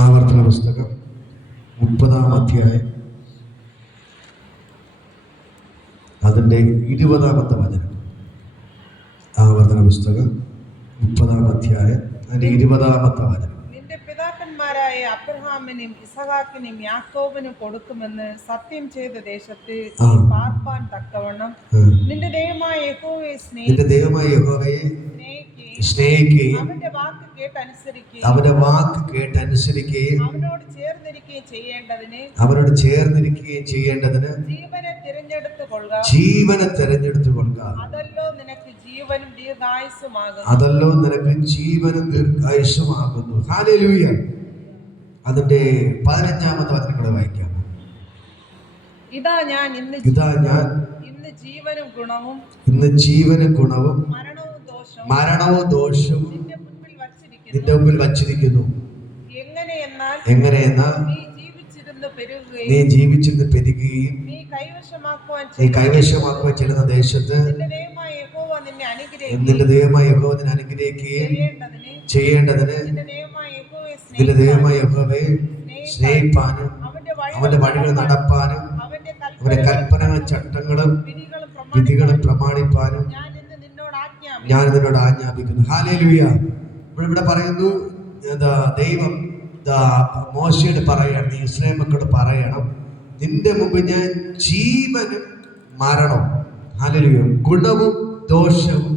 ആവർത്തന പുസ്തകം 30-ാം അധ്യായം അതിൻ്റെ 20-ാമത്തെ വചനം. ആവർത്തന പുസ്തകം 30-ാം അധ്യായം അതിൻ്റെ 20-ാമത്തെ വചനം. നിന്റെ പിതാക്കന്മാരായ അബ്രഹാമിനും ഇസഹാക്കിനും യാക്കോബിനും കൊടുക്കുമെന്ന് സത്യം ചെയ്ത ദേശത്ത് പാർപ്പാൻ തക്കവണ്ണം നിന്റെ ദൈവമായ യഹോവയെ സ്നേഹിക്കുകയും അവന്റെ വാക്ക് കേട്ടനുസരിക്കുകയും അവനോട് ചേർന്നിരിക്കുകയും ചെയ്യേണ്ടതിന് ജീവനെ തിരഞ്ഞെടുത്തു കൊള്ളുക. അതല്ലോ നിനക്ക് ജീവനും ദീർഘായുസ്സുമാകുന്നു. ഹല്ലേലൂയ. അതിന്റെ 15-ാമത്തെ വചനം കൂടെ വായിക്കാം. ഇതാ ഞാൻ ഇന്ന് ജീവനും ഗുണവും മരണവും ദോഷവും നിന്റെ മുമ്പിൽ വച്ചിരിക്കുന്നു. എങ്ങനെയെന്നാൽ നീ ജീവിച്ചിരുന്ന് പെരുകുകയും നീ കൈവശമാക്കുവാൻ ചെല്ലുന്ന ദേശത്ത് നിന്റെ ദൈവമായ യഹോവ നിന്നെ അനുഗ്രഹിക്കുകയും ചെയ്യേണ്ടതിന് നിന്റെ ദൈവമായ യഹോവയെ സ്നേഹിപ്പാനും അവന്റെ വഴികൾ നടപ്പാനും അവന്റെ കൽപ്പനകളും ചട്ടങ്ങളും വിധികളും പ്രമാണിപ്പാനും ഞാൻ നിന്നോട് ആജ്ഞാപിക്കുന്നു. ഹല്ലേലൂയ. ഇവിടെ പറയുന്നു, ദൈവം മോശയോട് പറയണം, നീ ഇസ്രായേൽ മക്കളോട് പറയണം, നിന്റെ മുമ്പിൽ ഞാൻ ജീവനും മരണവും, ഹല്ലേലൂയ, ഗുണവും ദോഷവും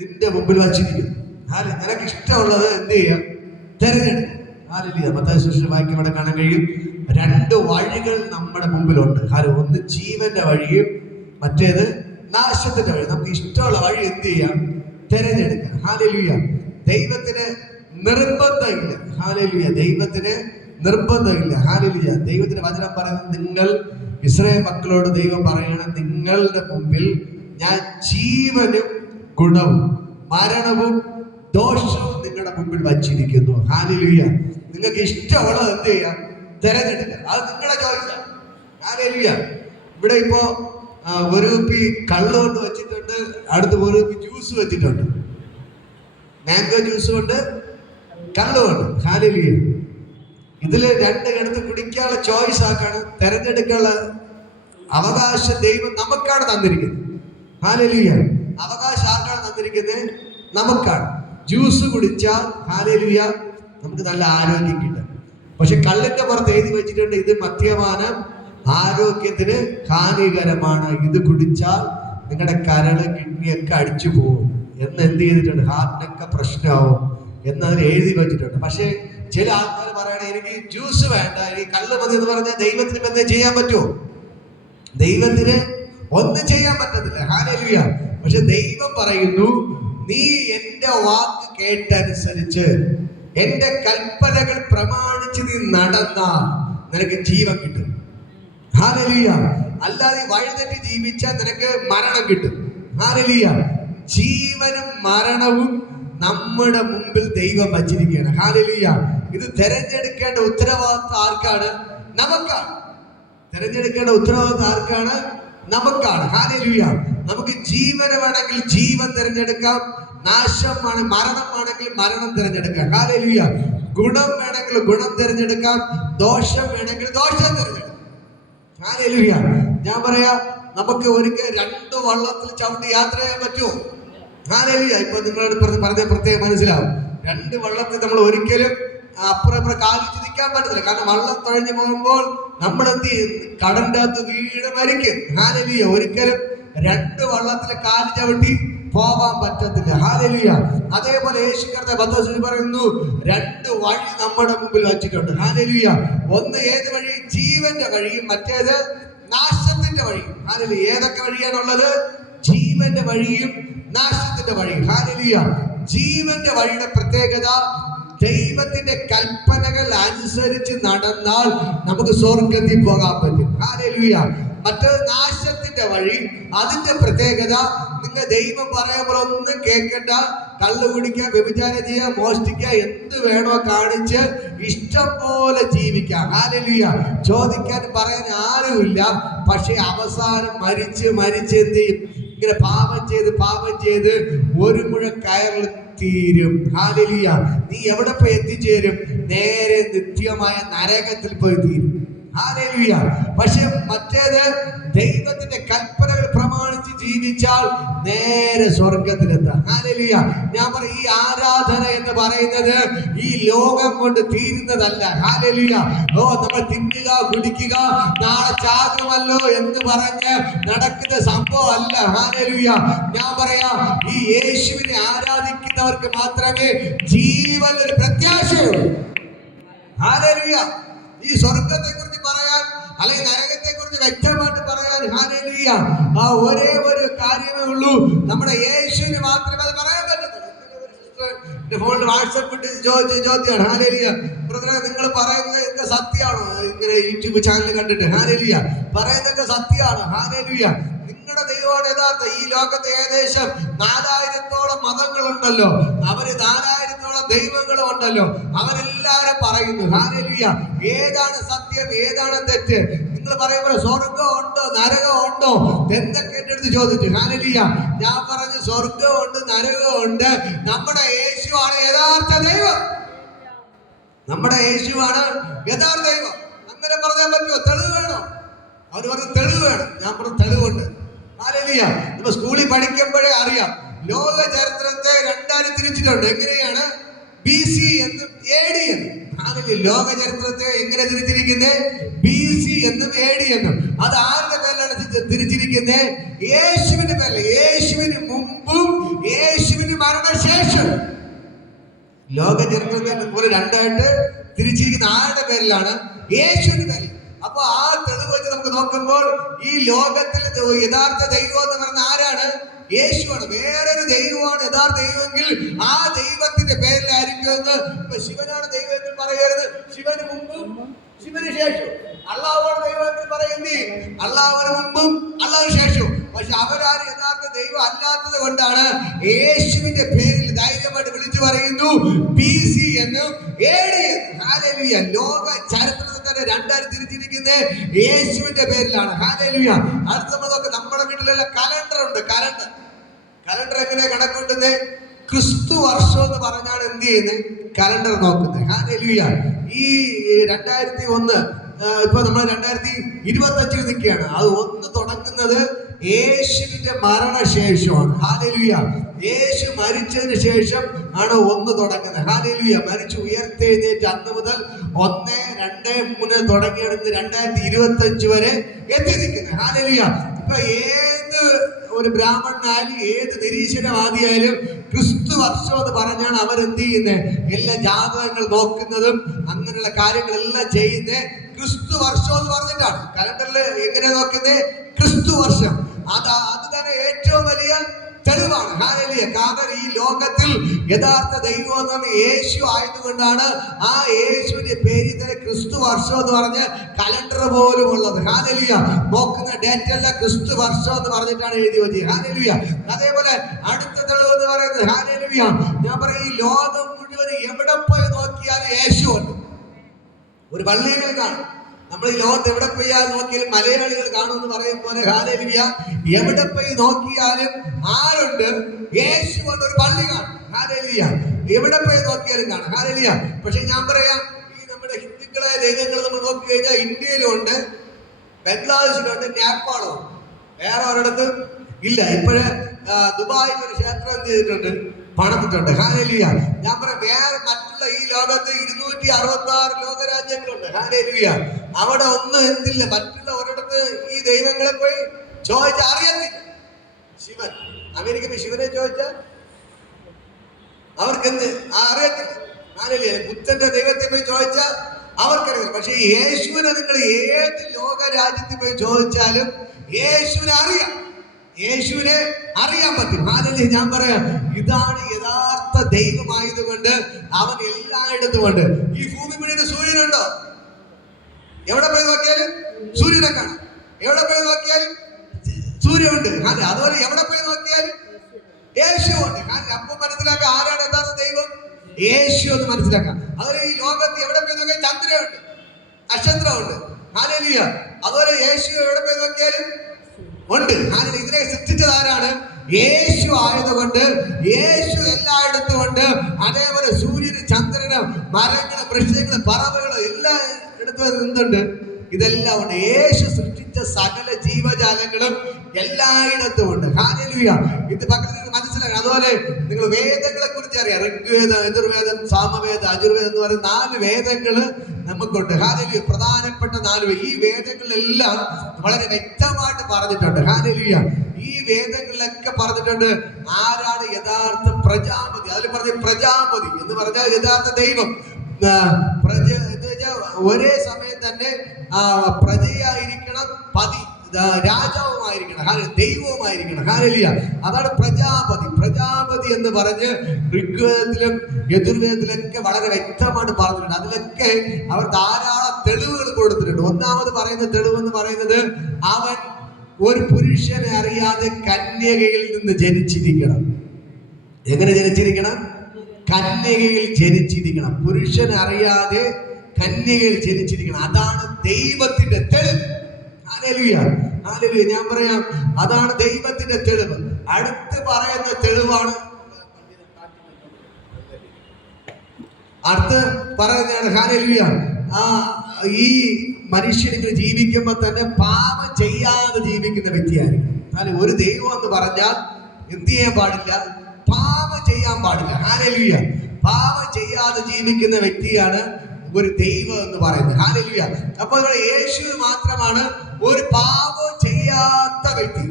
നിന്റെ മുമ്പിൽ വച്ചിരിക്കുന്നു. നിനക്ക് ഇഷ്ടമുള്ളത് എന്ത് ചെയ്യാം? തെരഞ്ഞെടുക്കും. ഹല്ലേലൂയ. മത്തായി സുവിശേഷം വായിക്കുമ്പോൾ ഇവിടെ കാണാൻ കഴിയും, 2 വഴികൾ നമ്മുടെ മുമ്പിലുണ്ട്. ഒന്ന് ജീവന്റെ വഴിയും മറ്റേത് നാശത്തിന്റെ വഴി. നമുക്ക് ഇഷ്ടമുള്ള വഴി എന്ത് ചെയ്യാം? തെരഞ്ഞെടുക്കാം. ഹല്ലേലൂയ. ദൈവത്തിന് നിർബന്ധമില്ല. ഹല്ലേലൂയ. ദൈവത്തിന് നിർബന്ധമില്ല. ഹല്ലേലൂയ. ദൈവത്തിന്റെ വചനം പറയുന്നത്, നിങ്ങൾ ഇസ്രായേൽ മക്കളോട് ദൈവം പറയണം, നിങ്ങളുടെ മുമ്പിൽ ഞാൻ ജീവനും ഗുണവും മരണവും ദോഷവും നിങ്ങളുടെ മുമ്പിൽ വച്ചിരിക്കുന്നു. ഹല്ലേലൂയ. നിങ്ങൾക്ക് ഇഷ്ടമുള്ളത് എന്ത് ചെയ്യാം? തെരഞ്ഞെടുക്കുക. അത് നിങ്ങളുടെ ചോയ്സാണ്. ഹല്ലേലൂയ. ഇവിടെ ഇപ്പോ ഒരു കുപ്പി കള്ള് കൊണ്ട് വെച്ചിട്ടുണ്ട്, അടുത്ത് ഒരു കുപ്പി ജ്യൂസ് വെച്ചിട്ടുണ്ട്. മാംഗോ ജ്യൂസ് കൊണ്ട് കള്ള് കൊണ്ട്. ഹല്ലേലൂയ. ഇതില് 2 എടുത്ത് കുടിക്കാനുള്ള ചോയ്സ് ആക്കാണ്, തെരഞ്ഞെടുക്കാനുള്ള അവകാശം ദൈവം നമുക്കാണ് തന്നിരിക്കുന്നത്. ഹല്ലേലൂയ. അവകാശം ആർക്കാണ് തന്നിരിക്കുന്നത്? നമുക്കാണ്. ജ്യൂസ് കുടിച്ചാൽ ഹല്ലേലൂയ നമുക്ക് നല്ല ആരോഗ്യം കിട്ടും. പക്ഷെ കള്ളിന്റെ പുറത്ത് എഴുതി വെച്ചിട്ടുണ്ട്, ഇത് മദ്യപാനം ആരോഗ്യത്തിന് ഹാനികരമാണ്, ഇത് കുടിച്ചാൽ നിങ്ങളുടെ കരള് കിഡ്നിയൊക്കെ അടിച്ചു പോകും എന്ന് എന്ത് ചെയ്തിട്ടുണ്ട്? ഹാർട്ടിനൊക്കെ പ്രശ്നമാവും എന്നതിൽ എഴുതി വെച്ചിട്ടുണ്ട്. പക്ഷെ ചില ആൾക്കാർ പറയണേ, എനിക്ക് ജ്യൂസ് വേണ്ട, എനിക്ക് കള്ള് മതി എന്ന് പറഞ്ഞാൽ ദൈവത്തിന് എന്ത് ചെയ്യാൻ പറ്റുമോ? ദൈവത്തിന് ഒന്നും ചെയ്യാൻ പറ്റത്തില്ല. ഹല്ലേലൂയ. പക്ഷെ ദൈവം പറയുന്നു, നീ എന്റെ വാക്ക് കേട്ടനുസരിച്ച് എന്റെ കൽപ്പനകൾ പ്രമാണിച്ച് നീ നടന്നാൽ നിനക്ക് ജീവൻ കിട്ടും. ഹല്ലേലൂയ. അല്ലാതെ വഴിതെറ്റി ജീവിച്ചാൽ നിനക്ക് മരണം കിട്ടും. ഹല്ലേലൂയ. ജീവനും മരണവും നമ്മുടെ മുമ്പിൽ ദൈവം വച്ചിരിക്കുകയാണ്. ഹല്ലേലൂയ. ഇത് തെരഞ്ഞെടുക്കേണ്ട ഉത്തരവാദിത്വം ആർക്കാണ്? നമുക്കാണ്. തെരഞ്ഞെടുക്കേണ്ട ഉത്തരവാദിത്വം ആർക്കാണ്? നമുക്കാണ്. ഹല്ലേലൂയ. നമുക്ക് ജീവൻ വേണമെങ്കിൽ ജീവൻ തിരഞ്ഞെടുക്കാം, നാശമാണ് മരണമാണെങ്കിൽ മരണം തിരഞ്ഞെടുക്കാം. ഹല്ലേലൂയ. ഗുണം വേണമെങ്കിൽ ഗുണം തിരഞ്ഞെടുക്കാം, ദോഷം വേണമെങ്കിൽ ദോഷം തിരഞ്ഞെടുക്കാം. ഹല്ലേലൂയ. ഞാൻ പറയാ, നമുക്ക് ഒരിക്കൽ 2 വള്ളത്തിൽ ചവിട്ടി യാത്ര ചെയ്യാൻ പറ്റുമോ? ഹല്ലേലൂയ. ഇപ്പൊ നിങ്ങളോട് പറഞ്ഞ പ്രത്യേകം മനസ്സിലാവും. 2 വള്ളത്തിൽ നമ്മൾ ഒരിക്കലും അപ്പുറം കാലിച്ച് നിൽക്കാൻ പറ്റത്തില്ല. കാരണം വള്ളം തുഴഞ്ഞു പോകുമ്പോൾ നമ്മൾ എന്ത് ചെയ്യും? കടന്റെ അകത്ത് വീട് മരിക്കും. ഹല്ലേലൂയ. ഒരിക്കലും 2 വള്ളത്തിൽ കാല് ചവിട്ടി പോവാൻ പറ്റത്തില്ല. ഹല്ലേലൂയ. അതേപോലെ യേശു കർത്താവ് പറയുന്നു, 2 വഴി നമ്മുടെ മുമ്പിൽ വച്ചിട്ടുണ്ട്. ഹല്ലേലൂയ. ഒന്ന് ഏത് വഴി? ജീവന്റെ വഴിയും മറ്റേത് നാശത്തിന്റെ വഴിയും. ഹല്ലേലൂയ. ഏതൊക്കെ വഴിയാണുള്ളത്? ജീവന്റെ വഴിയും നാശത്തിന്റെ വഴിയും. ഹല്ലേലൂയ. ജീവന്റെ വഴിയുടെ പ്രത്യേകത, ദൈവത്തിന്റെ കൽപ്പനകൾ അനുസരിച്ച് നടന്നാൽ നമുക്ക് സ്വർഗ്ഗത്തിൽ പോകാൻ പറ്റും. ഹല്ലേലൂയ. മറ്റൊരു നാശത്തിന്റെ വഴി, അതിന്റെ പ്രത്യേകത, നിങ്ങൾ ദൈവം പറയുമ്പോൾ ഒന്നും കേൾക്കണ്ട, കള്ളു കുടിക്കുക, വ്യഭിചാരം ചെയ്യുക, മോഷ്ടിക്കുക, എന്ത് വേണോ കാണിച്ച് ഇഷ്ടം പോലെ ജീവിക്കാം. ഹല്ലേലൂയ. ചോദിക്കാൻ പറയാൻ ആരുമില്ല. പക്ഷെ അവസാനം മരിച്ച് എന്ത് ചെയ്യും? ഇങ്ങനെ പാപം ചെയ്ത് ഒരു മുഴ കയറിൽ തീരും. ഹല്ലേലൂയ. നീ എവിടെ പോയി എത്തിച്ചേരും? നേരെ നിത്യമായ നരകത്തിൽ പോയി തീരും. ഹല്ലേലൂയ. പക്ഷെ മറ്റേത് ദൈവത്തിന്റെ കൽപ്പനകൾ പ്രമാണിച്ച് ജീവിച്ചാൽ നേരെ സ്വർഗത്തിലെത്താം. ഹല്ലേലൂയ. ഞാൻ പറയും, ഈ ആരാധന എന്ന് പറയുന്നത് ഈ ലോകം കൊണ്ട് തീരുന്നതല്ല. ഹല്ലേലൂയ. നമ്മൾ തിന്നുക കുടിക്കുക നാളെ ചാകുമല്ലോ എന്ന് പറഞ്ഞ് നടക്കുന്ന സംഭവം അല്ല. ഹല്ലേലൂയ. ഞാൻ പറയാം, ഈ യേശുവിനെ ആരാധിക്കുന്നവർക്ക് മാത്രമേ ജീവനൊരു പ്രത്യാശയുള്ളൂ. ഹല്ലേലൂയ. ഈ സ്വർഗത്തെ കുറിച്ച് പറയാൻ അല്ലെങ്കിൽ നരകത്തെ കുറിച്ച് വ്യക്തമായിട്ട് പറയാൻ ഹല്ലേലൂയ ഒരേ ഒരു കാര്യമേ ഉള്ളൂ, നമ്മുടെ യേശുവിന് മാത്രമേ അത് പറയാൻ പറ്റത്തുള്ളൂ. ഫോണിൽ വാട്സപ്പ് ഇട്ട് ചോദ്യമാണ്, ഹല്ലേലൂയ ബ്രദറെ നിങ്ങൾ പറയുന്നത് സത്യമാണോ? ഇങ്ങനെ യൂട്യൂബ് ചാനൽ കണ്ടിട്ട് ഹല്ലേലൂയ പറയുന്നതൊക്കെ സത്യമാണ്. ഹല്ലേലൂയ. നിങ്ങളുടെ ദൈവമാണ് യഥാർത്ഥ. ഈ ലോകത്ത് ഏകദേശം 4000-ഓളം മതങ്ങളുണ്ടല്ലോ, അവര് 4000-ഓളം ദൈവങ്ങളും ഉണ്ടല്ലോ. അവരെല്ലാരും പറയുന്നു ഹല്ലേലൂയ ഏതാണ് സത്യം ഏതാണ് തെറ്റ്. നിങ്ങൾ പറയുമ്പോൾ സ്വർഗം ഉണ്ടോ നരകം ഉണ്ടോ എന്തൊക്കെ എന്റെ അടുത്ത് ചോദിച്ചു. ഹല്ലേലൂയ. ഞാൻ പറഞ്ഞു സ്വർഗം ഉണ്ട് നരകം ഉണ്ട്. നമ്മുടെ യേശുവാണ് യഥാർത്ഥ ദൈവം. നമ്മുടെ യേശുവാണ് യഥാർത്ഥ ദൈവം. അങ്ങനെ പറഞ്ഞാൽ പറ്റുമോ? തെളിവ് വേണോ? അവർ പറഞ്ഞ തെളിവ് വേണം. ഞാൻ പറഞ്ഞ തെളിവുണ്ട്. ഹല്ലേലൂയ. നമ്മൾ സ്കൂളിൽ പഠിക്കുമ്പോഴേ അറിയാം, ലോക ചരിത്രത്തെ രണ്ടായി തിരിച്ചിട്ടുണ്ട്. എങ്ങനെയാണ്? BC എന്നും AD എന്നും. ലോക ചരിത്രത്തെ എങ്ങനെ തിരിച്ചിരിക്കുന്നത്? BC എന്നും AD എന്നും. അത് ആരുടെ പേരിലാണ് തിരിച്ചിരിക്കുന്നത്? യേശുവിന്റെ പേരിൽ. യേശുവിന് മുമ്പും യേശുവിന് മരണശേഷം. ലോക ചരിത്രത്തെ പോലെ രണ്ടായിട്ട് തിരിച്ചിരിക്കുന്ന ആരുടെ പേരിലാണ്? യേശുവിന്റെ പേരിൽ. അപ്പൊ ആ തെളിവ് വെച്ച് നമുക്ക് നോക്കുമ്പോൾ ഈ ലോകത്തിൽ യഥാർത്ഥ ദൈവം എന്ന് പറയുന്ന ആരാണ്? യേശുവാണ്. വേറൊരു ദൈവമാണ് യഥാർത്ഥ ദൈവമെങ്കിൽ ആ ദൈവത്തിന്റെ പേരിലായിരിക്കും എന്ന്. ഇപ്പൊ ശിവനാണ് ദൈവമെങ്കിൽ പറയരുത്, ശിവന് മുമ്പും ശിവന് ശേഷം. അള്ളാഹുവാണ് ദൈവമെങ്കിൽ പറയുന്നത്, അള്ളാഹുവിന് മുമ്പും അള്ളാഹുവിന് ശേഷവും. പക്ഷെ അവരാരും യഥാർത്ഥ ദൈവം അല്ലാത്തത് കൊണ്ടാണ് യേശുവിന്റെ പേരിൽ ധൈര്യമായിട്ട് വിളിച്ചു പറയുന്നു BC എന്നും AD എന്നും. ഹല്ലേലൂയ. ലോക ചരിത്രത്തിൽ തന്നെ രണ്ടായി തിരിച്ചിരിക്കുന്നത് യേശുവിന്റെ പേരിലാണ്. ഹല്ലേലൂയ. അടുത്ത നമ്മൾ നോക്കാം, നമ്മുടെ വീട്ടിലുള്ള കലണ്ടർ ഉണ്ട്. കലണ്ടർ എങ്ങനെയാ കണക്കൂട്ടുന്നത്? ക്രിസ്തു വർഷം എന്ന് പറഞ്ഞാണ് എന്ത് ചെയ്യുന്നത്? കലണ്ടർ നോക്കുന്നത്. ഹല്ലേലൂയ. ഈ 2001 ഇപ്പൊ നമ്മൾ 2025 നിൽക്കുകയാണ്. അത് 1 തുടങ്ങുന്നത് യേശുവിന്റെ മരണശേഷമാണ്. ഹല്ലേലൂയ. യേശു മരിച്ചതിന് ശേഷം ആണ് 1 തുടങ്ങുന്നത്. ഹല്ലേലൂയ. മരിച്ചു ഉയർത്തെഴുന്നേറ്റ് അന്ന് മുതൽ 1, 2, 3 തുടങ്ങിയാണ് 2025 വരെ എത്തി നിൽക്കുന്നത്. ഹല്ലേലൂയ. ഇപ്പൊ ഏത് ഒരു ബ്രാഹ്മണനായാലും ഏത് നിരീശ്വരവാദിയായാലും ക്രിസ്തു വർഷം എന്ന് പറഞ്ഞാണ് അവരെന്ത് ചെയ്യുന്നത്? എല്ലാ ജാതകങ്ങൾ നോക്കുന്നതും അങ്ങനെയുള്ള കാര്യങ്ങളെല്ലാം ചെയ്യുന്നത് ക്രിസ്തു വർഷം എന്ന് പറഞ്ഞിട്ടാണ്. കലണ്ടറിൽ എങ്ങനെയാ നോക്കുന്നത്? ക്രിസ്തു വർഷം. അത് തന്നെ ഏറ്റവും വലിയ തെളിവാണ്. ഹല്ലേലൂയ. കാരണം ഈ ലോകത്തിൽ യഥാർത്ഥ ദൈവം എന്ന് പറഞ്ഞ യേശു ആയതുകൊണ്ടാണ് ആ യേശുവിന്റെ പേരിൽ തന്നെ ക്രിസ്തു വർഷം എന്ന് പറഞ്ഞ് കലണ്ടർ പോലും ഉള്ളത്. ഹല്ലേലൂയ. നോക്കുന്ന ഡേറ്റ് എല്ലാം ക്രിസ്തു വർഷം എന്ന് പറഞ്ഞിട്ടാണ് എഴുതി വെച്ചത്. ഹല്ലേലൂയ. അതേപോലെ അടുത്ത തെളിവ് എന്ന് പറയുന്നത് ഹല്ലേലൂയ ഞാൻ പറയും, ഈ ലോകം മുഴുവൻ എവിടെ പോയി നോക്കിയാലും യേശു ഉണ്ട്. ഒരു പള്ളികൾ കാണും. നമ്മൾ ഈ ലോകത്ത് എവിടെ പോയി നോക്കിയാലും മലയാളികൾ കാണുമെന്ന് പറയും പോലെ ഹല്ലേലൂയ എവിടെ പോയി നോക്കിയാലും ആരുണ്ട്? യേശു കൊണ്ട് ഒരു പള്ളി കാണും. ഹല്ലേലൂയ. എവിടെ പോയി നോക്കിയാലും കാണും. ഹല്ലേലൂയ. പക്ഷെ ഞാൻ പറയാം, ഈ നമ്മുടെ ഹിന്ദുക്കളെ ദൈവങ്ങൾ നമ്മൾ നോക്കി കഴിഞ്ഞാൽ ഇന്ത്യയിലും ഉണ്ട്, ബംഗ്ലാദേശിലുണ്ട്, നേപ്പാളും ഉണ്ട്. വേറെ ഒരിടത്തും ഇല്ല. ഇപ്പോഴേ ദുബായിൽ ഒരു ക്ഷേത്രം എന്ത് ചെയ്തിട്ടുണ്ട്? പണിതിട്ടുണ്ട്. ഹല്ലേലൂയ. ഞാൻ പറയാം, വേറെ മറ്റുള്ള ഈ ലോകത്ത് 266 ലോകരാജ്യങ്ങളുണ്ട്. ഹല്ലേലൂയ. അവിടെ ഒന്നും എന്തില്ല. മറ്റുള്ള ഒരിടത്ത് ഈ ദൈവങ്ങളെ പോയി ചോദിച്ചാൽ അറിയത്തില്ല. ശിവൻ അമേരിക്കയിൽ ശിവനെ ചോദിച്ചാൽ അവർക്കെന്ത് അറിയത്തില്ല. ഹല്ലേലൂയ. ബുദ്ധന്റെ ദൈവത്തെ പോയി ചോദിച്ചാൽ അവർക്കറിയില്ല. പക്ഷെ യേശുവിനെ നിങ്ങൾ ഏത് ലോക രാജ്യത്തിൽ പോയി ചോദിച്ചാലും യേശുവിനെ അറിയാം. യേശുവിനെ അറിയാൻ പറ്റും. ഹല്ലേലൂയ. ഞാൻ പറയാം, ഇതാണ് യഥാർത്ഥ ദൈവമായതുകൊണ്ട് അവൻ എല്ലായിടത്തും ഉണ്ട്. ഈ ഭൂമി മുഴുവൻ സൂര്യനുണ്ടോ? എവിടെ പോയി നോക്കിയാലും സൂര്യനെ കാണാം. എവിടെ പോയി നോക്കിയാലും സൂര്യനുണ്ട്. അതുപോലെ എവിടെ പോയി നോക്കിയാലും യേശു ഉണ്ട്. അപ്പം മനസ്സിലാക്കാം ആരാണ് യഥാർത്ഥ ദൈവം? യേശു എന്ന് മനസ്സിലാക്കാം. അതുപോലെ ഈ ലോകത്ത് എവിടെ പോയി നോക്കിയാൽ ചന്ദ്രനുണ്ട്, നക്ഷത്രമുണ്ട്. ഹല്ലേലൂയ. അതുപോലെ യേശു എവിടെ പോയി നോക്കിയാലും ഉണ്ട്. ഇതിനെ സൃഷ്ടിച്ചത് ആരാണ്? യേശു ആയതുകൊണ്ട്, യേശു എല്ലായിടത്തും ഉണ്ട്. അതേപോലെ സൂര്യന്, ചന്ദ്രന്, മരങ്ങള്, വൃക്ഷങ്ങള്, പറവകള് എല്ലായിടത്തും എന്തുണ്ട്? ഇതെല്ലാം ഉണ്ട്. യേശു സൃഷ്ടിച്ച സകല ജീവജാലങ്ങളും എല്ലായിടത്തും ഉണ്ട്. ഹല്ലേലൂയ. ഇത് പക്കത്തിൽ മനസ്സിലാക്കണം. അതുപോലെ നിങ്ങൾ വേദങ്ങളെ കുറിച്ച് അറിയാം. ഋഗ്വേദം, യജുർവേദം, സാമവേദം, അജുർവേദം എന്ന് പറയുന്ന 4 വേദങ്ങള് നമുക്കുണ്ട്. ഹല്ലേലൂയ. പ്രധാനപ്പെട്ട 4 ഈ വേദങ്ങളിലെല്ലാം വളരെ വ്യക്തമായിട്ട് പറഞ്ഞിട്ടുണ്ട്. ഹല്ലേലൂയ. ഈ വേദങ്ങളിലൊക്കെ പറഞ്ഞിട്ടുണ്ട് ആരാണ് യഥാർത്ഥ പ്രജാപതി. അതിൽ പറഞ്ഞ പ്രജാപതി എന്ന് പറഞ്ഞാൽ യഥാർത്ഥ ദൈവം. ഒരേ സമയം തന്നെ പ്രജയായിരിക്കണം, രാജാവുമായിരിക്കണം, ദൈവവുമായിരിക്കണം. ഹല്ലേലൂയ. അതാണ് പ്രജാപതി. പ്രജാപതി എന്ന് പറഞ്ഞ് ഋഗ്വേദത്തിലും യജുർവേദത്തിലൊക്കെ വളരെ വ്യക്തമായിട്ട് പറഞ്ഞിട്ടുണ്ട്. അതിലൊക്കെ അവർ ധാരാളം തെളിവുകൾ കൊടുത്തിട്ടുണ്ട്. ഒന്നാമത് പറയുന്ന തെളിവെന്ന് പറയുന്നത് അവൻ ഒരു പുരുഷനെ അറിയാതെ കന്യകയിൽ നിന്ന് ജനിച്ചിരിക്കണം. എങ്ങനെ ജനിച്ചിരിക്കണം? കന്യകയിൽ ജനിച്ചിരിക്കണം. പുരുഷൻ അറിയാതെ കന്യകയിൽ ജനിച്ചിരിക്കണം. അതാണ് ദൈവത്തിന്റെ തെളിവ്. ഹല്ലേലൂയ. ഹല്ലേലൂയ. ഞാൻ പറയാം, അതാണ് ദൈവത്തിന്റെ തെളിവ്. അടുത്ത് പറയുന്ന തെളിവാണ്, അടുത്ത് പറയുന്നതാണ് ഹല്ലേലൂയ. ഈ മനുഷ്യനിങ്ങനെ ജീവിക്കുമ്പോൾ തന്നെ പാപം ചെയ്യാതെ ജീവിക്കുന്ന വ്യക്തിയായിരിക്കും. അല്ലെ, ഒരു ദൈവം എന്ന് പറഞ്ഞാൽ എന്ത് ചെയ്യാൻ പാടില്ല? പാപം ചെയ്യാൻ പാടില്ല. ഹല്ലേലൂയ. പാപം ചെയ്യാതെ ജീവിക്കുന്ന വ്യക്തിയാണ് ഒരു ദൈവം എന്ന് പറയുന്നത്. ഹല്ലേലൂയ. അപ്പോൾ യേശു മാത്രമാണ് ഒരു പാപം ചെയ്യാത്ത വ്യക്തി.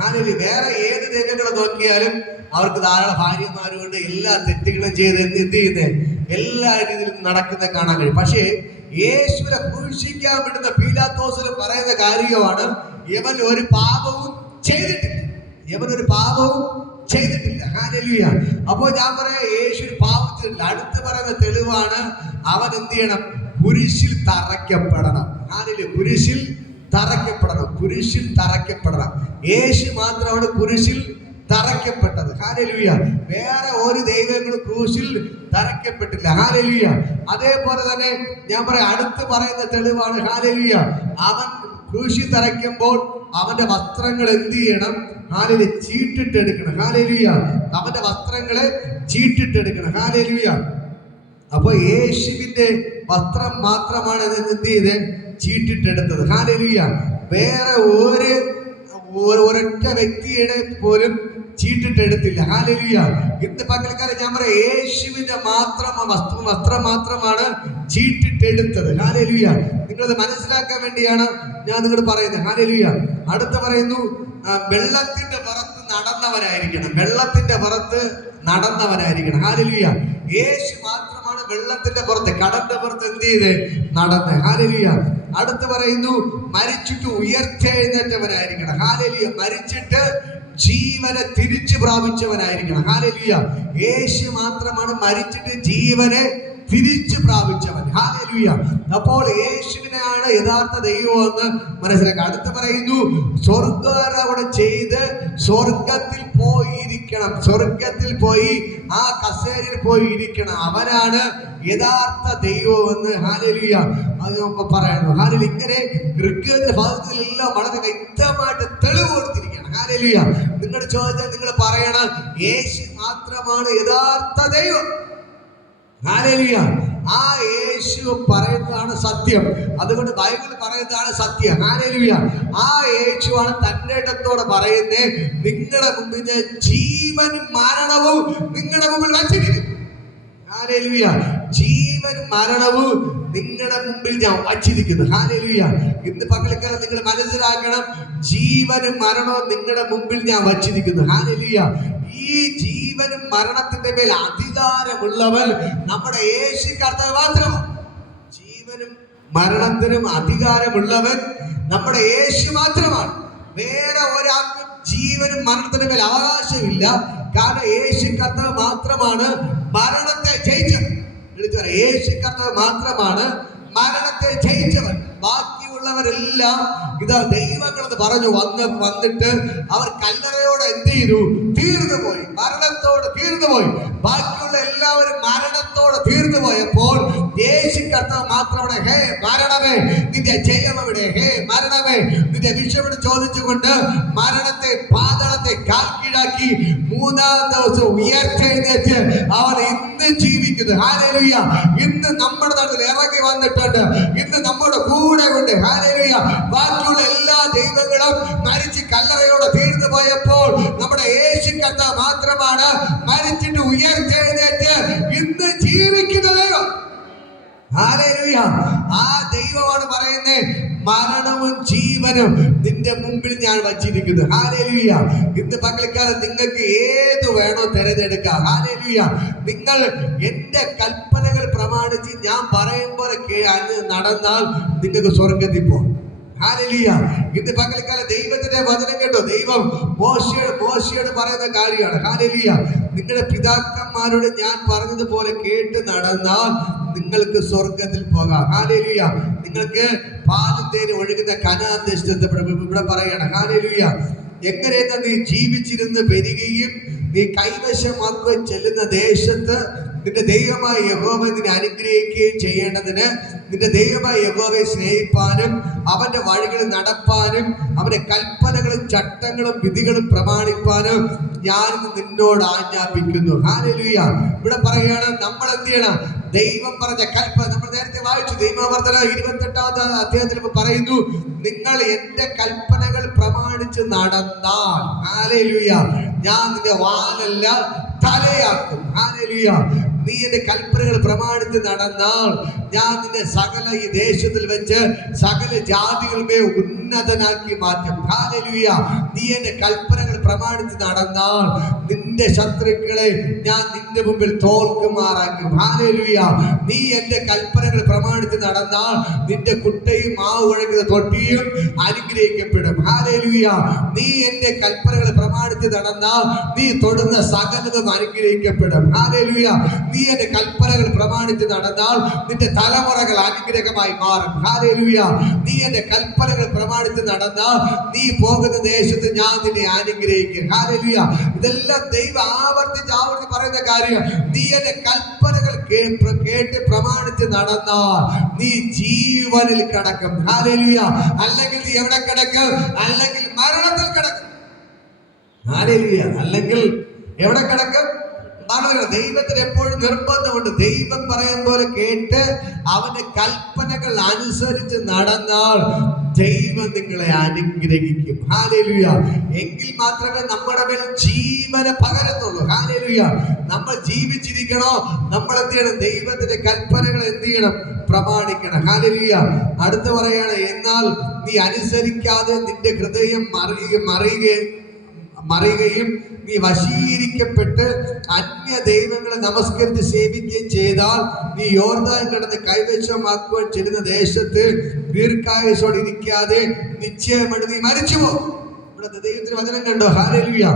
ഹല്ലേലൂയ. വേറെ ഏത് ദൈവങ്ങളെ നോക്കിയാലും അവർക്ക് ധാരാളം ഭാര്യമാരുകൊണ്ട് എല്ലാ തെറ്റുകളും ചെയ്ത് എന്ത് ചെയ്യുന്നത്, എല്ലാ രീതിയിലും നടക്കുന്ന കാണാൻ കഴിയും. പക്ഷേ യേശുവിനെ ക്രൂശിക്കാൻ വിടുന്ന പീലാത്തോസിന് പറയുന്ന കാര്യമാണ്, ഇവൻ ഒരു പാപവും ചെയ്തിട്ടില്ല. ഇവൻ ഒരു പാപവും ചെയ്തിട്ടില്ല. ഹല്ലേലൂയ. അപ്പോൾ ഞാൻ പറയാം, യേശു പാപം ചെയ്തിട്ടില്ല. അടുത്ത് പറയുന്ന തെളിവാണ്, അവൻ എന്ത് ചെയ്യണം? കുരിശിൽ തറയ്ക്കപ്പെടണം. ഹല്ലേലൂയ. കുരിശിൽ തറയ്ക്കപ്പെടണം. കുരിശിൽ തറയ്ക്കപ്പെടണം. യേശു മാത്രമാണ് കുരിശിൽ തറയ്ക്കപ്പെട്ടത്. ഹല്ലേലൂയ. വേറെ ഒരു ദൈവങ്ങളും ക്രൂശിൽ തറയ്ക്കപ്പെട്ടില്ല. ഹല്ലേലൂയ. അതേപോലെ തന്നെ ഞാൻ പറയാം, അടുത്ത് പറയുന്ന തെളിവാണ്, ഹല്ലേലൂയ, അവൻ ക്രൂശിൽ തറയ്ക്കുമ്പോൾ അവന്റെ വസ്ത്രങ്ങൾ എന്ത് ചെയ്യണം? ഹല്ലേലൂയ, ചീട്ടിട്ടെടുക്കണം. ഹല്ലേലൂയ. അവന്റെ വസ്ത്രങ്ങളെ ചീട്ടിട്ടെടുക്കണം. ഹല്ലേലൂയ. അപ്പൊ യേശുവിന്റെ വസ്ത്രം മാത്രമാണ് എന്ത് ചെയ്ത് ചീട്ടിട്ടെടുത്തത്. ഹല്ലേലൂയ. വേറെ ഒരൊറ്റ വ്യക്തിയുടെ പോലും ചീട്ടിട്ടെടുത്തില്ല. ഹല്ലേലൂയ. ഇന്ന് പകൽക്കാലം ഞാൻ പറയാം, യേശുവിന്റെ വസ്ത്രം മാത്രമാണ് ചീട്ടിട്ടെടുത്തത്. ഹല്ലേലൂയ. നിങ്ങളത് മനസ്സിലാക്കാൻ വേണ്ടിയാണ് ഞാൻ നിങ്ങൾ പറയുന്നത്. ഹല്ലേലൂയ. അടുത്ത് പറയുന്നു, വെള്ളത്തിന്റെ പുറത്ത് നടന്നവനായിരിക്കണം. വെള്ളത്തിന്റെ പുറത്ത് നടന്നവനായിരിക്കണം. ഹല്ലേലൂയ. യേശു മാത്രമാണ് വെള്ളത്തിന്റെ പുറത്ത്, കടന്റെ പുറത്ത് എന്ത് ചെയ്ത് നടന്ന്. ഹല്ലേലൂയ. അടുത്ത് പറയുന്നു, മരിച്ചിട്ട് ഉയർത്തെഴുന്നേറ്റവനായിരിക്കണം. ഹല്ലേലൂയ. മരിച്ചിട്ട് ജീവനെ തിരിച്ചു പ്രാപിച്ചവനായിരിക്കണം. ഹല്ലേലൂയ. യേശു മാത്രമാണ് മരിച്ചിട്ട് ജീവനെ തിരിച്ചു പ്രാപിച്ചവൻ. ഹല്ലേലൂയ. അപ്പോൾ യേശുവിനെയാണ് യഥാർത്ഥ ദൈവം എന്ന് മനസ്സിലാക്കുക. അടുത്ത് പറയുന്നു, സ്വർഗ്ഗാരോഹണം ചെയ്ത് സ്വർഗത്തിൽ പോയിരിക്കണം. സ്വർഗത്തിൽ പോയി ആ കസേരയിൽ പോയി ഇരിക്കണം. അവനാണ് യഥാർത്ഥ ദൈവം എന്ന് ഹല്ലേലൂയ പറയുന്നു. ഹല്ലേലൂയ. ഇങ്ങനെ ഋഗ്വേദ ഭാഗത്തിലെല്ലാം വളരെ വ്യക്തമായിട്ട് തെളിവ് കൊടുത്തിരിക്കുകയാണ്. ഹല്ലേലൂയ. നിങ്ങൾ ചോദിച്ചാൽ നിങ്ങൾ പറയണം, യേശു മാത്രമാണ് യഥാർത്ഥ ദൈവം. ഹല്ലേലൂയ. ആ യേശു പറയുന്നതാണ് സത്യം. അതുകൊണ്ട് ബൈബിൾ പറയുന്നതാണ് സത്യം. ഹല്ലേലൂയ. ആ യേശുവാണ് തന്റെ ഇടത്തോടെ പറയുന്നത്, നിങ്ങളുടെ മുമ്പിൽ ഞാൻ ജീവനും മരണവും നിങ്ങളുടെ മുമ്പിൽ വച്ചിരിക്കുന്നു. ഹല്ലേലൂയ. ജീവനും മരണവും നിങ്ങളുടെ മുമ്പിൽ ഞാൻ വച്ചിരിക്കുന്നു. ഹല്ലേലൂയ. ഇന്ന് പകൽക്കാലം നിങ്ങൾ മനസ്സിലാക്കണം, ജീവനും മരണവും നിങ്ങളുടെ മുമ്പിൽ ഞാൻ വച്ചിരിക്കുന്നു. ഹല്ലേലൂയ. ഈ ജീവനും മരണത്തിന്റെ മേൽ അധികാരമുള്ളവൻ നമ്മുടെ യേശു കർത്താവ് മാത്രമാണ്. ജീവനും മരണത്തിനും അധികാരമുള്ളവൻ നമ്മുടെ യേശു മാത്രമാണ്. വേറെ ഒരാൾക്കും ജീവനും മരണത്തിന്റെ മേൽ അവകാശമില്ല. കാരണം യേശു കർത്താവ് മാത്രമാണ് മരണത്തെ ജയിച്ചവൻ. യേശു കർത്താവ് മാത്രമാണ് മരണത്തെ ജയിച്ചവൻ. ബാക്കിയുള്ളവരെല്ലാം ഇതാ ദൈവങ്ങളെന്ന് പറഞ്ഞു വന്നിട്ട് അവർ കല്ലറയോടെ എന്ത് ചെയ്തു? തീർന്നു പോയി. മരണത്തോട് തീർന്നു പോയി. ബാക്കിയുള്ള എല്ലാവരും മരണത്തോട് തീർന്നു പോയപ്പോൾ യേശു കർത്താവ് മാത്രമാണ്. ഹേ മരണമേ നിന്റെ ജയം എവിടെ? ഹേ മരണമേ നിന്റെ വിഷയം ചോദിച്ചുകൊണ്ട് മരണത്തെ പാതാളത്തെ കാൽക്കീഴാക്കി മൂന്നാം ദിവസം ഉയർത്തെഴുന്നേറ്റ് അവൻ ഇന്ന് ജീവിക്കുന്നു. ഹല്ലേലൂയ. ഇന്ന് നമ്മുടെ നാട്ടിൽ ഇറങ്ങി വന്നിട്ടുണ്ട്. ഇന്ന് നമ്മുടെ കൂടെ ഉണ്ട്. ഹല്ലേലൂയ. ബാക്കിയുള്ള എല്ലാ ദൈവങ്ങളും മരിച്ച് കല്ലറയോടെ തീർന്നു പോയപ്പോൾ നമ്മുടെ യേശു കർത്താവ് മാത്രമാണ് മരിച്ചിട്ട് ഉയർത്തെഴുന്നേറ്റ് ഇന്ന് ജീവിക്കുന്ന ദൈവം. ഹല്ലേലൂയ. ആ ദൈവമാണ് പറയുന്നത്, മരണവും ജീവനും നിന്റെ മുമ്പിൽ ഞാൻ വച്ചിരിക്കുന്നു. ഹല്ലേലൂയ. ഇന്ന് പകൽക്കാലം നിങ്ങൾക്ക് ഏത് വേണോ തിരഞ്ഞെടുക്കാം. ഹല്ലേലൂയ. നിങ്ങൾ എന്റെ കൽപ്പനകൾ പ്രമാണിച്ച് ഞാൻ പറയുമ്പോൾ നടന്നാൽ നിങ്ങൾക്ക് സ്വർഗ്ഗത്തിൽ പോകും. ഹല്ലേലൂയ. ഇന്ന് പകൽക്കാലം ദൈവത്തിന്റെ വചനം കേട്ടോ. ദൈവം മോശയോട് പറയുന്ന കാര്യമാണ്. ഹല്ലേലൂയ. നിങ്ങളുടെ പിതാക്കന്മാരോട് ഞാൻ പറഞ്ഞതുപോലെ കേട്ട് നടന്നാൽ നിങ്ങൾക്ക് സ്വർഗത്തിൽ പോകാം. ഹല്ലേലൂയ. നിങ്ങൾക്ക് പാലും തേനും ഒഴുകുന്ന കനാൻ ദേശത്ത് ഇവിടെ പറയാണ്. ഹല്ലേലൂയ. എങ്ങനെയെന്ന് നീ ജീവിച്ചിരുന്ന് പെരുകയും നീ കൈവശമാക്കുകയും ചെല്ലുന്ന ദേശത്ത് നിന്റെ ദൈവമായ യഹോവ നിന്നെ അനുഗ്രഹിക്കുകയും ചെയ്യേണ്ടതിന് നിന്റെ ദൈവമായ യഹോവയെ സ്നേഹിപ്പാനും അവന്റെ വഴികളിൽ നടപ്പാനും അവന്റെ കൽപ്പനകളും ചട്ടങ്ങളും വിധികളും പ്രമാണിപ്പാനും ഞാൻ നിന്നോട് ആജ്ഞാപിക്കുന്നു. ഹല്ലേലൂയ. ഇവിടെ പറയുകയാണ്, നമ്മൾ എന്ത് ചെയ്യണം? ദൈവം പറഞ്ഞ കൽപ്പന നമ്മൾ നേരത്തെ വായിച്ചു. ദൈവാവർത്തന 28-ാമത്തെ അധ്യായത്തിൽ പറയുന്നു, നിങ്ങൾ എന്റെ കൽപ്പനകൾ പ്രമാണിച്ച് നടന്നാൽ, ഹല്ലേലൂയ, ഞാൻ നിന്റെ വാലല്ല തലയാക്കും. ഹല്ലേലൂയ. നീ എന്റെ കൽപ്പനകൾ പ്രമാണിച്ച് നടന്നാൽ ഞാൻ നിന്നെ സകല ഈ ദേശത്തിൽ വെച്ച് സകല ജാതികളുടെ ഉന്നതനാക്കി മാറ്റും. ഹല്ലേലൂയ. നീ എന്റെ കൽപ്പനകൾ പ്രമാണിച്ച് നടന്നാൽ നിന്റെ ശത്രുക്കളെ ഞാൻ നിന്റെ മുമ്പിൽ തോൽക്കുമാറാക്കും. ഹല്ലേലൂയ. നീ എന്റെ കൽപ്പനകൾ പ്രമാണിച്ച് നടന്നാൽ നിന്റെ കുട്ടയും മാവ് ഒഴുകുന്ന തൊട്ടിയും അനുഗ്രഹിക്കപ്പെടും. ഹല്ലേലൂയ. നീ എന്റെ കൽപ്പനകൾ പ്രമാണിച്ച് നടന്നാൽ നീ തൊടുന്ന സകലതും അനുഗ്രഹിക്കപ്പെടും. ഹല്ലേലൂയ. നീ എന്റെ കൽപ്പനകൾ പ്രമാണിച്ച് നടന്നാൽ നിന്റെ തലമുറകൾ അനുഗ്രഹമായി മാറും. ഹല്ലേലൂയ. നീ എന്റെ കൽപ്പനകൾ പ്രമാണിച്ച് നടന്നാൽ നീ പോകുന്ന ദേശത്ത് ഞാൻ നിന്നെ അനുഗ്രഹിക്കും. ഹല്ലേലൂയ. ഇതെല്ലാം ദൈവം ആവർത്തിച്ച് പറയുന്ന കാര്യം. നീ എന്റെ കൽപ്പനകൾ കേട്ട് പ്രമാണിച്ച് നടന്നാൽ നീ ജീവനിൽ കിടക്കും. ഹല്ലേലൂയ. അല്ലെങ്കിൽ നീ എവിടെ കിടക്കും? അല്ലെങ്കിൽ മരണത്തിൽ കിടക്കും. ഹല്ലേലൂയ. അല്ലെങ്കിൽ എവിടെ കിടക്കും? ദൈവത്തിന് എപ്പോഴും നിർബന്ധമുണ്ട്. ദൈവം പറയുന്ന പോലെ കേട്ട് അവന്റെ കൽപ്പനകൾ അനുസരിച്ച് നടന്നാൽ ദൈവം നിങ്ങളെ അനുഗ്രഹിക്കും. ഹല്ലേലൂയ. എങ്കിൽ മാത്രമേ നമ്മുടെ മേൽ ജീവനെ പകരത്തുള്ളൂ. ഹല്ലേലൂയ. നമ്മൾ ജീവിച്ചിരിക്കണോ? നമ്മൾ എന്ത് ചെയ്യണം? ദൈവത്തിന്റെ കൽപ്പനകൾ എന്ത് ചെയ്യണം? പ്രമാണിക്കണം. ഹല്ലേലൂയ. അടുത്ത് പറയാണ്, എന്നാൽ നീ അനുസരിക്കാതെ നിന്റെ ഹൃദയം മറിയുകയും നീ വശീകരിക്കപ്പെട്ട് അന്യ ദൈവങ്ങളെ നമസ്കരിച്ച് സേവിക്കുകയും ചെയ്താൽ നീ യോർദാൻ കടന്ന് കൈവശമാക്കുവാൻ ചെല്ലുന്ന ദേശത്ത് ദീർഘായുസ്സോടെ ഇരിക്കാതെ നിശ്ചയമായിട്ട് നീ മരിച്ചുപോകും. ഇവിടെ ദൈവത്തിന് വചനം കണ്ടോ? ഹല്ലേലൂയ.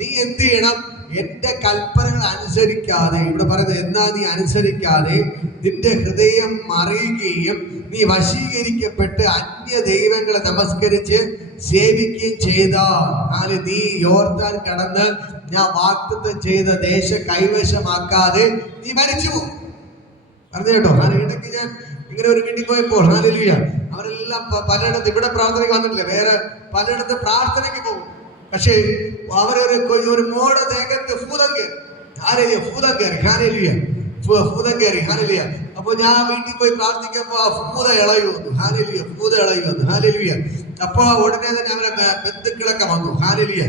നീ എന്ത് ചെയ്യണം? എന്റെ കൽപ്പനകൾ അനുസരിക്കാതെ, ഇവിടെ പറയുന്നത് എന്നാ നീ അനുസരിക്കാതെ നിന്റെ ഹൃദയം മറിയുകയും നീ വശീകരിക്കപ്പെട്ട് അന്യ ദൈവങ്ങളെ നമസ്കരിച്ച് സേവിക്കുകയും ചെയ്താൽ നീ യോർദാൻ കടന്ന് ഞാൻ വാഗ്ദത്തം ചെയ്ത ദേശം കൈവശമാക്കാതെ നീ മരിച്ചു പോകും. പറഞ്ഞു കേട്ടോ? ഇടയ്ക്ക് ഞാൻ ഇങ്ങനെ ഒരു വീട്ടിൽ പോയപ്പോൾ, ഹല്ലേലൂയ, അവരെല്ലാം പലയിടത്ത് ഇവിടെ പ്രാർത്ഥനയ്ക്ക് വന്നിട്ടില്ല, വേറെ പലയിടത്ത് പ്രാർത്ഥനയ്ക്ക് പോകും. പക്ഷേ അവരൊരു മോട ദേഹത്ത് ഭൂതം കയറി. ഭൂതം കയറി. ഹല്ലേലൂയ. അപ്പൊ ഞാൻ വീട്ടിൽ പോയി പ്രാർത്ഥിക്കുമ്പോ ആ ഭൂത ഇളകി വന്നു. ഹല്ലേലൂയ. ഭൂത ഇളകി വന്നു. ഹല്ലേലൂയ. അപ്പൊ ഉടനെ തന്നെ അവരെ ബന്ധുക്കളൊക്കെ വന്നു. ഹല്ലേലൂയ.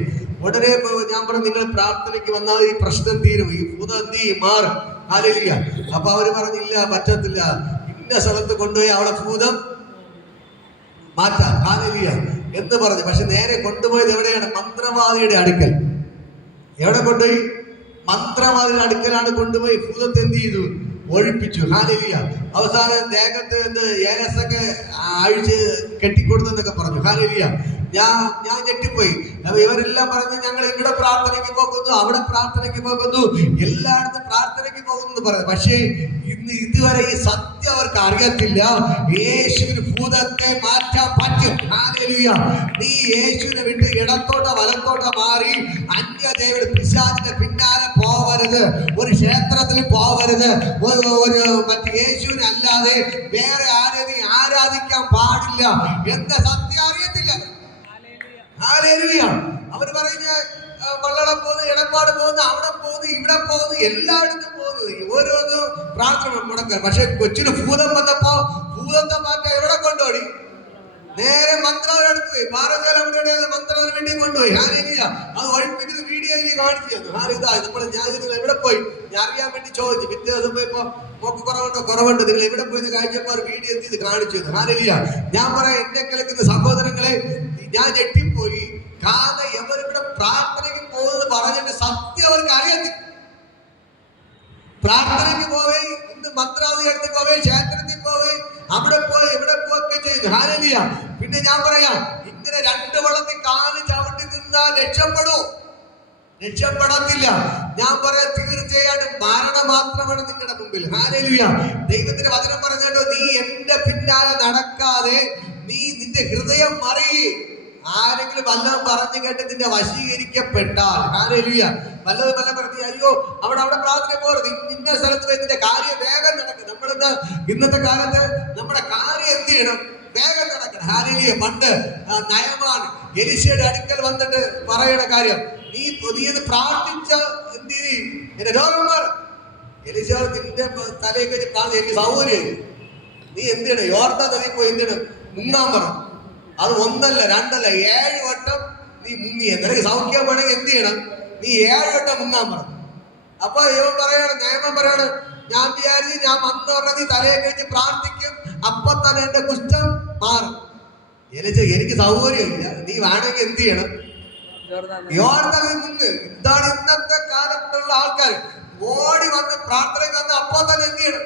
ഉടനെ ഞാൻ പറഞ്ഞു, നിങ്ങൾ പ്രാർത്ഥനയ്ക്ക് വന്നാൽ ഈ പ്രശ്നം തീരും, ഈ ഭൂതം മാറും. ഹല്ലേലൂയ. അപ്പൊ അവര് പറഞ്ഞില്ല, പറ്റത്തില്ല, ഇന്ന സ്ഥലത്ത് കൊണ്ടുപോയി അവിടെ ഭൂതം മാറ്റാം. ഹല്ലേലൂയ എന്ന് പറഞ്ഞു. പക്ഷെ നേരെ കൊണ്ടുപോയത് എവിടെയാണ്? മന്ത്രവാദിയുടെ അടുക്കൽ. എവിടെ കൊണ്ടുപോയി? മന്ത്രവാദിയുടെ അടുക്കലാണ് കൊണ്ടുപോയി ഭൂതത്തെ എന്ത് ചെയ്തു? ഒഴിപ്പിച്ചു. ഹല്ലേലൂയ. അവസാനം ദേഹത്ത് ഏലസൊക്കെ അഴിച്ച് കെട്ടിക്കൊടുത്തെന്നൊക്കെ പറഞ്ഞു. ഹല്ലേലൂയ. ഞാൻ ഞെട്ടിപ്പോയി. ഇവരെല്ലാം പറഞ്ഞ് ഞങ്ങൾ ഇവിടെ പ്രാർത്ഥനയ്ക്ക് പോകുന്നു, അവിടെ പ്രാർത്ഥനയ്ക്ക് പോകുന്നു, എല്ലായിടത്തും പ്രാർത്ഥനയ്ക്ക് പോകുന്നു എന്ന് പറയുന്നത്. പക്ഷേ ഇന്ന് ഇതുവരെ ഈ സത്യം അവർക്ക് അറിയത്തില്ല. യേശുവിന് ഭൂതത്തെ മാറ്റാൻ പറ്റും. ഹല്ലേലൂയ. നീ യേശുവിനെ വിട്ട് ഇടത്തോട്ടോ വലത്തോട്ടോ മാറി അന്യദേവരുടെ പിശാചിന്റെ പിന്നാലെ പോവരുത്. ഒരു ക്ഷേത്രത്തിൽ പോവരുത്. ഒരു മറ്റ് യേശുവിനെ അല്ലാതെ വേറെ ആരെ നീ ആരാധിക്കാൻ പാടില്ല എന്ന സത്യം അറിയത്തില്ല. ഹല്ലേലൂയ. അവര് പറയുന്ന വള്ളളം പോകുന്നു, എടപ്പാട് പോകുന്നു, അവിടെ പോകുന്നു, ഇവിടെ പോകുന്നു, എല്ലായിടത്തും പോകുന്നത് ഓരോന്ന് പ്രാർത്ഥന മുടക്കാൻ. പക്ഷെ കൊച്ചിന് ഭൂതം വന്നപ്പോ ഭൂതത്തെ മാറ്റാൻ എവിടെ കൊണ്ടുപോയി? നേരെ മന്ത്രവാദിയുടെ അടുത്ത് പോയി. പാറശാലയുടെ മന്ത്രത്തിന് വേണ്ടി കൊണ്ടുപോയി. ഹല്ലേലൂയ. അത് ഒഴിപ്പിക്കുന്ന വീഡിയോയിൽ കാണിച്ചു തന്നു. ഞാൻ നിങ്ങൾ എവിടെ പോയി ഞാൻ അറിയാൻ വേണ്ടി ചോദിച്ചു. പിറ്റേ ദിവസം പോയപ്പോ മോക്ക് കുറവുണ്ട് നിങ്ങൾ എവിടെ പോയി കഴിഞ്ഞപ്പോ വീഡിയോ എന്ത് ചെയ്ത് കാണിച്ചു തന്നു. ഹല്ലേലൂയ. ഞാൻ പറയാം, എന്നെ കേൾക്കുന്ന സഹോദരങ്ങളെ, ഞാൻ ഞെട്ടിപ്പോയി. കാരണം എവരിവിടെ പ്രാർത്ഥനയ്ക്ക് പോകുന്നത് പറഞ്ഞിട്ട് സത്യം അവർക്ക് അറിയത്തില്ല. പ്രാർത്ഥനയ്ക്ക് പോവേ, ഇന്ന് മന്ത്രാലയ അടുത്ത് പോവേ, ക്ഷേത്രത്തിൽ പോവേ, അവിടെ പോയി ഇവിടെ പോയൊക്കെ ചെയ്യുന്നു. ഹല്ലേലൂയ. പിന്നെ ഞാൻ പറയാം, ഇങ്ങനെ രണ്ട് വള്ളത്തിൽ കാല് ചവിട്ടി നിന്നാൽ രക്ഷപ്പെടത്തില്ല. ഞാൻ പറയാം, തീർച്ചയായിട്ടും മരണം മാത്രമാണ് നിങ്ങളുടെ മുമ്പിൽ. ഹല്ലേലൂയ. ദൈവത്തിന്റെ വചനം പറഞ്ഞോ, നീ എന്റെ പിന്നാലെ നടക്കാതെ നീ നിന്റെ ഹൃദയം മറിയേ. ആരെങ്കിലും വല്ലതും പറഞ്ഞു കേട്ട് നിന്നെ വശീകരിക്കപ്പെട്ടാൽ, ഹല്ലേലൂയ, വല്ലതും പറഞ്ഞ് അയ്യോ അവിടെ പ്രാർത്ഥന പോകരുത്, ഇന്ന സ്ഥലത്ത് പോയി നിന്റെ കാര്യം വേഗം നടക്കും. നമ്മളിന്ന് ഇന്നത്തെ കാലത്ത് നമ്മുടെ കാര്യം എന്ത് ചെയ്യണം? വേഗം നടക്കണം. ഹല്ലേലൂയ. പണ്ട് നയമാൻ എലീശയുടെ അടുക്കൽ വന്നിട്ട് പറയണ കാര്യം, നീ പ്രാർത്ഥിച്ച എന്ത് ചെയ്യും? എന്റെ രോഗം മാറും. എലീശ നിന്റെ തലയിൽ വെച്ച് പ്രാർത്ഥന എനിക്ക് സൗകര്യം. നീ എന്ത് ചെയ്യണം? യോർദാൻ നദിയിൽ പോയി എന്ത് ചെയ്യണം? മുങ്ങാൻ പറഞ്ഞു. അത് ഒന്നല്ല രണ്ടല്ല 7 വട്ടം നീ മുങ്ങി. നിനക്ക് സൗഖ്യം വേണമെങ്കിൽ എന്ത് ചെയ്യണം? നീ 7 വട്ടം മുങ്ങാൻ പറഞ്ഞു. അപ്പൊ ഇവൻ പറയാണ്, നിയമം പറയാണ്, ഞാൻ വിചാരിച്ച് ഞാൻ വന്ന് പറഞ്ഞ നീ തലയെ കഴിഞ്ഞ് പ്രാർത്ഥിക്കും, അപ്പൊ തന്നെ എന്റെ കുഷ്ഠം മാറും. എനിക്ക് സൗകര്യമില്ല, നീ വേണമെങ്കിൽ എന്ത് ചെയ്യണം? യോർദാനിൽ മുങ്ങ്. ഇതാണ് ഇന്നത്തെ കാലത്തുള്ള ആൾക്കാർ. ഓടി വന്ന് പ്രാർത്ഥനയ്ക്ക് വന്ന് അപ്പൊ തന്നെ എന്ത് ചെയ്യണം?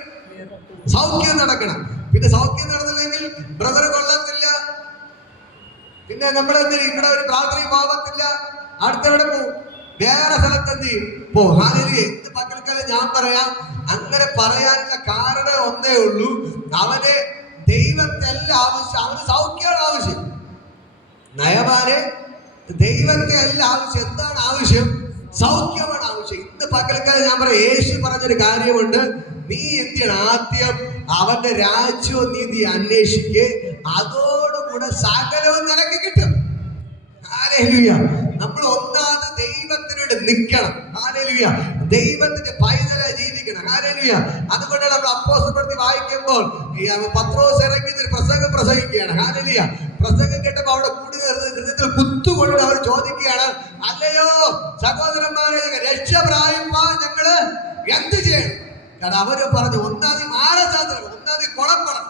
സൗഖ്യം നടക്കണം. പിന്നെ സൗഖ്യം നടന്നില്ലെങ്കിൽ ബ്രദർ കൊള്ളത്തില്ല. പിന്നെ ഇവിടെ ഒരു പ്രാർത്ഥനയും പോകത്തില്ല. അടുത്തെവിടെ പോകും? വേറെ സ്ഥലത്ത് എന്ത് ചെയ്യും? പോകും. ഹല്ലേലൂയ. എന്ത് പകൽക്കാലം ഞാൻ പറയാം, അങ്ങനെ പറയാനുള്ള കാരണം ഒന്നേ ഉള്ളൂ, അവന് ദൈവത്തെ അല്ല ആവശ്യം, അവന് സൗഖ്യമാണ് ആവശ്യം. നയമാനെ ദൈവത്തെ അല്ല ആവശ്യം. എന്താണ് ആവശ്യം? സൗഖ്യമാണ് ആവശ്യം. ഇന്ന് പകൽക്കാലം ഞാൻ പറയാം, യേശു പറഞ്ഞൊരു കാര്യമുണ്ട്, നീ എന്ത് ചെയ്യണം? ആദ്യം അവന്റെ രാജ്യവും നീതി അന്വേഷിക്ക്, അതോടുകൂടെ സകലവും നിനക്ക് കിട്ടും. ഹല്ലേലൂയ. നമ്മൾ ഒന്നാമത് ദൈവത്തിനോട് നിൽക്കണം. ഹല്ലേലൂയ. ദൈവത്തിന്റെ പൈതലായി ജീവിക്കണം. ഹല്ലേലൂയ. അതുകൊണ്ടാണ് നമ്മൾ അപ്പോസ്തലപ്രവൃത്തി വായിക്കുമ്പോൾ പത്രോസ് ഇറങ്ങി പ്രസംഗം പ്രസംഗിക്കുകയാണ്. ഹല്ലേലൂയ. പ്രസംഗം കേട്ടപ്പോൾ അവിടെ കൂടി ഹൃദയത്തിൽ കുത്തുകൊണ്ട് അവർ ചോദിക്കുകയാണ്, അല്ലയോ സഹോദരന്മാരെ, രക്ഷ പ്രാപിപ്പാൻ ഞങ്ങള് എന്ത് ചെയ്യണം? കാരണം അവര് പറഞ്ഞു, ഒന്നാമത് മാനസാന്തരം, ഒന്നാമത് കുളപ്പെടണം,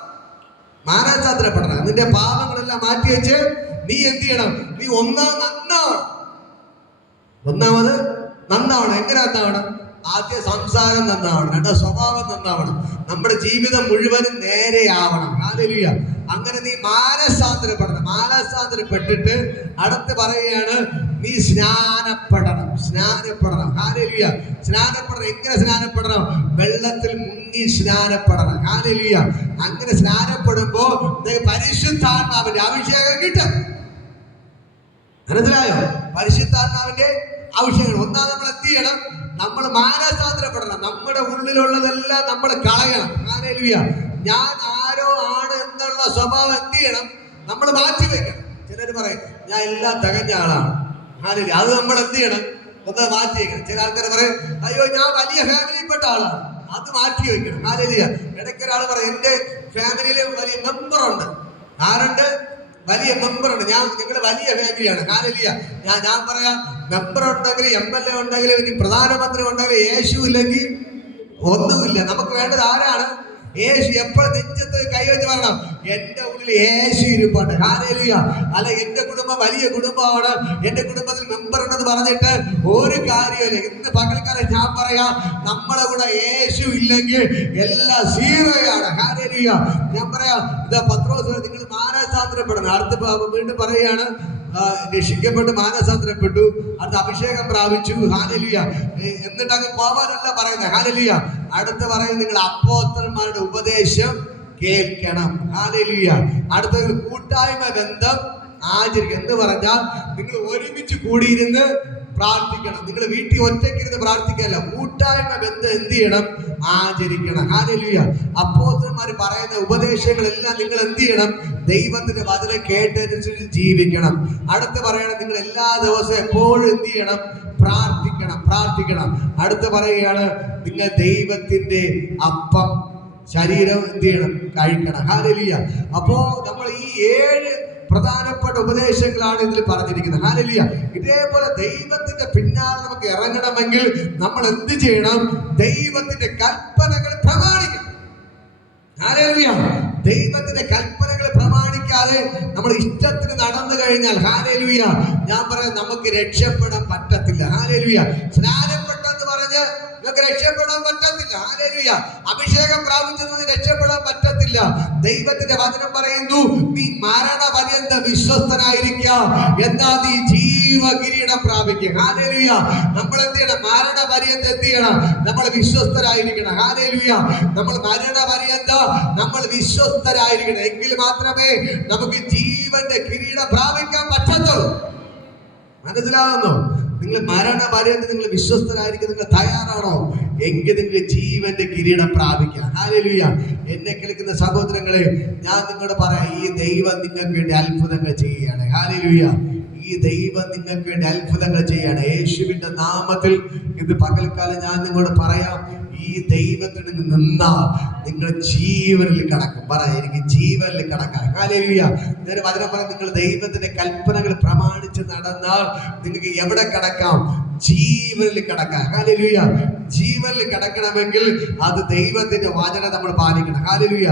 മാനസാന്തരപ്പെടണം. നിന്റെ പാപങ്ങളെല്ലാം മാറ്റി വെച്ച് നീ എന്ത് ചെയ്യണം? നീ ഒന്നാമത് നന്നാവണം. എങ്ങനെ നന്നാവണം? ആദ്യം സംസാരം നന്നാവണം, രണ്ട് സ്വഭാവം നന്നാവണം, നമ്മുടെ ജീവിതം മുഴുവനും നേരെയാവണം. ഹല്ലേലൂയ. അങ്ങനെ നീ മാനസാന്തരപ്പെടണം. മാനസാന്തരപ്പെട്ടിട്ട് അടുത്ത് പറയുകയാണ്, നീ സ്നാനപ്പെടണം. ഹല്ലേലൂയ. സ്നാനപ്പെടണം. എങ്ങനെ സ്നാനപ്പെടണം? വെള്ളത്തിൽ മുങ്ങി സ്നാനപ്പെടണം. ഹല്ലേലൂയ. അങ്ങനെ സ്നാനപ്പെടുമ്പോ പരിശുദ്ധാത്മാവിന്റെ അഭിഷേകം കിട്ടും. മനസ്സിലായോ? പരിശുദ്ധാത്മാവിന്റെ അഭിഷേകം. ഒന്നാമത് നമ്മൾ എന്ത് ചെയ്യണം? നമ്മൾ മാനസാന്തരപ്പെടണം. നമ്മുടെ ഉള്ളിലുള്ളതെല്ലാം നമ്മൾ കളയണം. ഹല്ലേലൂയ. ഞാൻ ആരോ ആണ് എന്നുള്ള സ്വഭാവം എന്ത് ചെയ്യണം? നമ്മൾ മാറ്റി വെക്കണം. ചിലർ പറയും, ഞാൻ എല്ലാം തികഞ്ഞ ആളാണ്. ഹല്ലേലൂയ. അത് നമ്മൾ എന്ത് ചെയ്യണം? ഒന്ന് മാറ്റി വെക്കണം. ചില ആൾക്കാർ പറയും, അയ്യോ ഞാൻ വലിയ ഫാമിലിയിൽപ്പെട്ട ആളാണ്. അത് മാറ്റി വെക്കണം. ഹല്ലേലൂയ. ഇടയ്ക്ക് ഒരാൾ പറയും, എന്റെ ഫാമിലിയിൽ വലിയ മെമ്പറുണ്ട്. ആരുണ്ട്? വലിയ മെമ്പറുണ്ട്. ഞങ്ങൾ വലിയ ഫാമിലിയാണ്. ഹല്ലേലൂയ. ഞാൻ പറയാം, മെമ്പർ ഉണ്ടെങ്കിൽ, MLA ഉണ്ടെങ്കിൽ, ഇനി പ്രധാനമന്ത്രി ഉണ്ടെങ്കിൽ, യേശു ഇല്ലെങ്കിൽ ഒന്നുമില്ല. നമുക്ക് വേണ്ടത് ആരാണ്? യേശു. എപ്പോഴും നെഞ്ചത്ത് കൈവച്ച് പറയണം, എന്റെ ഉള്ളിൽ യേശു ഇരിപ്പുണ്ട്. ഹല്ലേലൂയ. അല്ല, എന്റെ കുടുംബം വലിയ കുടുംബമാണ്, എന്റെ കുടുംബത്തിൽ മെമ്പർ ഉണ്ടെന്ന് പറഞ്ഞിട്ട് ഒരു കാര്യമില്ല. ഇന്ന് പകൽക്കാലം ഞാൻ പറയാം, നമ്മുടെ കൂടെ യേശു ഇല്ലെങ്കിൽ എല്ലാം സീറോയാണ്. ഹല്ലേലൂയ. ഞാൻ പറയാം, ഇതാ പത്രോസ്, നിങ്ങൾ മാനസാന്തരപ്പെടണം. അടുത്ത വീണ്ടും പറയുകയാണ്, രക്ഷിക്കപ്പെട്ടു, മാനസാന്തരപ്പെട്ടു, അടുത്ത അഭിഷേകം പ്രാപിച്ചു. ഹല്ലേലൂയ. എന്നിട്ട് അങ്ങ് പോവാനല്ല പറയുന്നത്. ഹല്ലേലൂയ. അടുത്ത് പറയുന്നത് നിങ്ങൾ അപ്പോസ്തലന്മാരുടെ ഉപദേശം കേൾക്കണം. ഹല്ലേലൂയ. അടുത്ത കൂട്ടായ്മ ബന്ധം ആചരിക്കണം. എന്ന് പറഞ്ഞാൽ നിങ്ങൾ ഒരുമിച്ച് കൂടിയിരുന്ന് പ്രാർത്ഥിക്കണം. നിങ്ങൾ വീട്ടിൽ ഒറ്റയ്ക്കിരുന്ന് പ്രാർത്ഥിക്കല്ല, കൂട്ടായ്മ ബന്ധം എന്ത് ചെയ്യണം? ആചരിക്കണം. ഹല്ലേലൂയ. അപ്പോസ്തലന്മാർ പറയുന്ന ഉപദേശങ്ങളെല്ലാം നിങ്ങൾ എന്ത് ചെയ്യണം? ദൈവത്തിന്റെ വചനം കേട്ടനുസരിച്ച് ജീവിക്കണം. അടുത്ത് പറയണം നിങ്ങൾ എല്ലാ ദിവസവും എപ്പോഴും എന്ത് ചെയ്യണം? പ്രാർത്ഥിക്കണം. അടുത്ത് പറയുകയാണ് നിങ്ങൾ ദൈവത്തിന്റെ അപ്പം ശരീരം എന്ത് ചെയ്യണം? കഴിക്കണം. ഹല്ലേലൂയ. അപ്പോ നമ്മൾ ഈ 7 പ്രധാനപ്പെട്ട ഉപദേശങ്ങളാണ് ഇതിൽ പറഞ്ഞിരിക്കുന്നത്. ഹല്ലേലൂയ. ഇതേപോലെ ദൈവത്തിന്റെ പിന്നാലെ നമുക്ക് ഇറങ്ങണമെങ്കിൽ നമ്മൾ എന്ത് ചെയ്യണം? ദൈവത്തിന്റെ കൽപ്പനകൾ പ്രമാണിക്കണം. ഹല്ലേലൂയ. ദൈവത്തിന്റെ കൽപ്പനകൾ പ്രമാണിക്കാതെ നമ്മൾ ഇഷ്ടത്തിന് നടന്നു കഴിഞ്ഞാൽ, ഹല്ലേലൂയ, ഞാൻ പറയാം, നമുക്ക് രക്ഷപ്പെടാൻ പറ്റത്തില്ല. ഹല്ലേലൂയ. സ്നാനപ്പെട്ടെന്ന് പറഞ്ഞ് നമുക്ക് രക്ഷപ്പെടാൻ പറ്റത്തില്ല. ഹല്ലേലൂയ. അഭിഷേകം പ്രാപിച്ചെന്ന് രക്ഷപ്പെടാൻ പറ്റത്തില്ല. ദൈവത്തിന്റെ വചനം പറയുന്നു, നീ മരണപര്യന്തം വിശ്വസ്തനായിരിക്കുക, എന്നാൽ നീ ജീവകിരീടം പ്രാപിക്കുക. ഹല്ലേലൂയ. നമ്മൾ എന്ത് ചെയ്യണം? മരണപര്യന്തം എന്ത് ചെയ്യണം? നമ്മൾ വിശ്വസ്തരായിരിക്കണം. ഹല്ലേലൂയ. നമ്മൾ മരണപര്യന്തം നമ്മൾ വിശ്വസ്തരായിരിക്കണം. എങ്കിൽ മാത്രമേ നമുക്ക് ജീവന്റെ കിരീടം പ്രാപിക്കാൻ പറ്റത്തുള്ളൂ. മനസ്സിലാകുന്നു? നിങ്ങൾ മരണപര്യന്തം നിങ്ങൾ വിശ്വസ്തരായിരിക്കും. നിങ്ങൾ തയ്യാറാണോ? എങ്കിൽ നിങ്ങൾ ജീവന്റെ കിരീടം പ്രാപിക്കാം. ഹല്ലേലൂയ. എന്നെ കേൾക്കുന്ന സഹോദരങ്ങളെ, ഞാൻ നിങ്ങളോട് പറയാം, ഈ ദൈവം നിങ്ങൾക്ക് വേണ്ടി അത്ഭുതങ്ങൾ ചെയ്യുകയാണ്. ഹല്ലേലൂയ. ഈ ദൈവം നിങ്ങൾക്ക് വേണ്ടി അത്ഭുതങ്ങൾ ചെയ്യാണ്. യേശുവിന്റെ നാമത്തിൽ ഇത് പകൽക്കാലം ഞാൻ നിങ്ങളോട് പറയാം, ഈ ദൈവത്തിന് നിന്നാൽ നിങ്ങൾ ജീവനിൽ കടക്കും. എനിക്ക് ജീവനിൽ കടക്കാം. ഹല്ലേലൂയ. ഞാൻ വചനം പറയാം, നിങ്ങൾ ദൈവത്തിന്റെ കൽപ്പനകൾ പ്രമാണിച്ച് നടന്നാൽ നിങ്ങൾക്ക് എവിടെ കടക്കാം? ജീവനിൽ കടക്കാം. ഹല്ലേലൂയ. ജീവനിൽ കടക്കണമെങ്കിൽ അത് ദൈവത്തിന്റെ വചനം നമ്മൾ പാലിക്കണം. ഹല്ലേലൂയ.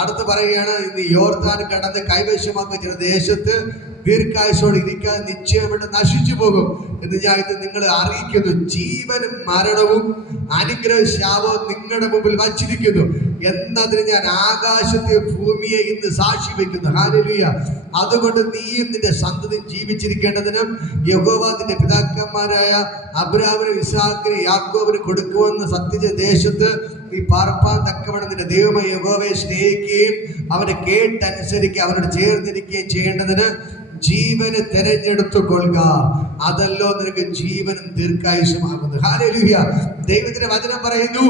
അടുത്ത് പറയുകയാണ്, ഇന്ന് യോർദാൻ കടന്ന് കൈവശമാക്കുന്ന ചില ദേശത്ത് ദീർഘായുസ്സോടെ ഇരിക്കാൻ നിശ്ചയമായിട്ട് നശിച്ചു പോകും എന്ന് ഞാൻ ഇത് നിങ്ങളെ അറിയിക്കുന്നു. ജീവനും മരണവും അനുഗ്രഹ ശാപവും നിങ്ങളുടെ മുമ്പിൽ വച്ചിരിക്കുന്നു എന്നതിന് ഞാൻ ആകാശത്തെ ഭൂമിയെ ഇന്ന് സാക്ഷി വയ്ക്കുന്നു. ഹല്ലേലൂയ. അതുകൊണ്ട് നീയും നിന്റെ സന്തതിയും ജീവിച്ചിരിക്കേണ്ടതിനും യഹോവ നിന്റെ പിതാക്കന്മാരായ അബ്രാഹാമിനും ഇസ്ഹാക്കിനും യാക്കോബിനും കൊടുക്കുമെന്ന് സത്യജ ദേശത്ത് നീ പാർപ്പാൻ തക്കവണ്ണം നിന്റെ ദൈവമായ യഹോവയെ സ്നേഹിക്കുകയും അവനെ കേട്ടനുസരിക്കുക അവനോട് ചേർന്നിരിക്കുകയും ചെയ്യേണ്ടതിന് ജീവനെ തെരഞ്ഞെടുത്തു കൊള്ളുക. അതല്ലോ നിനക്ക് ജീവനും ദീർഘായുസ്സുമാകുന്നു. ഹല്ലേലൂയ. ദൈവത്തിന്റെ വചനം പറയുന്നു,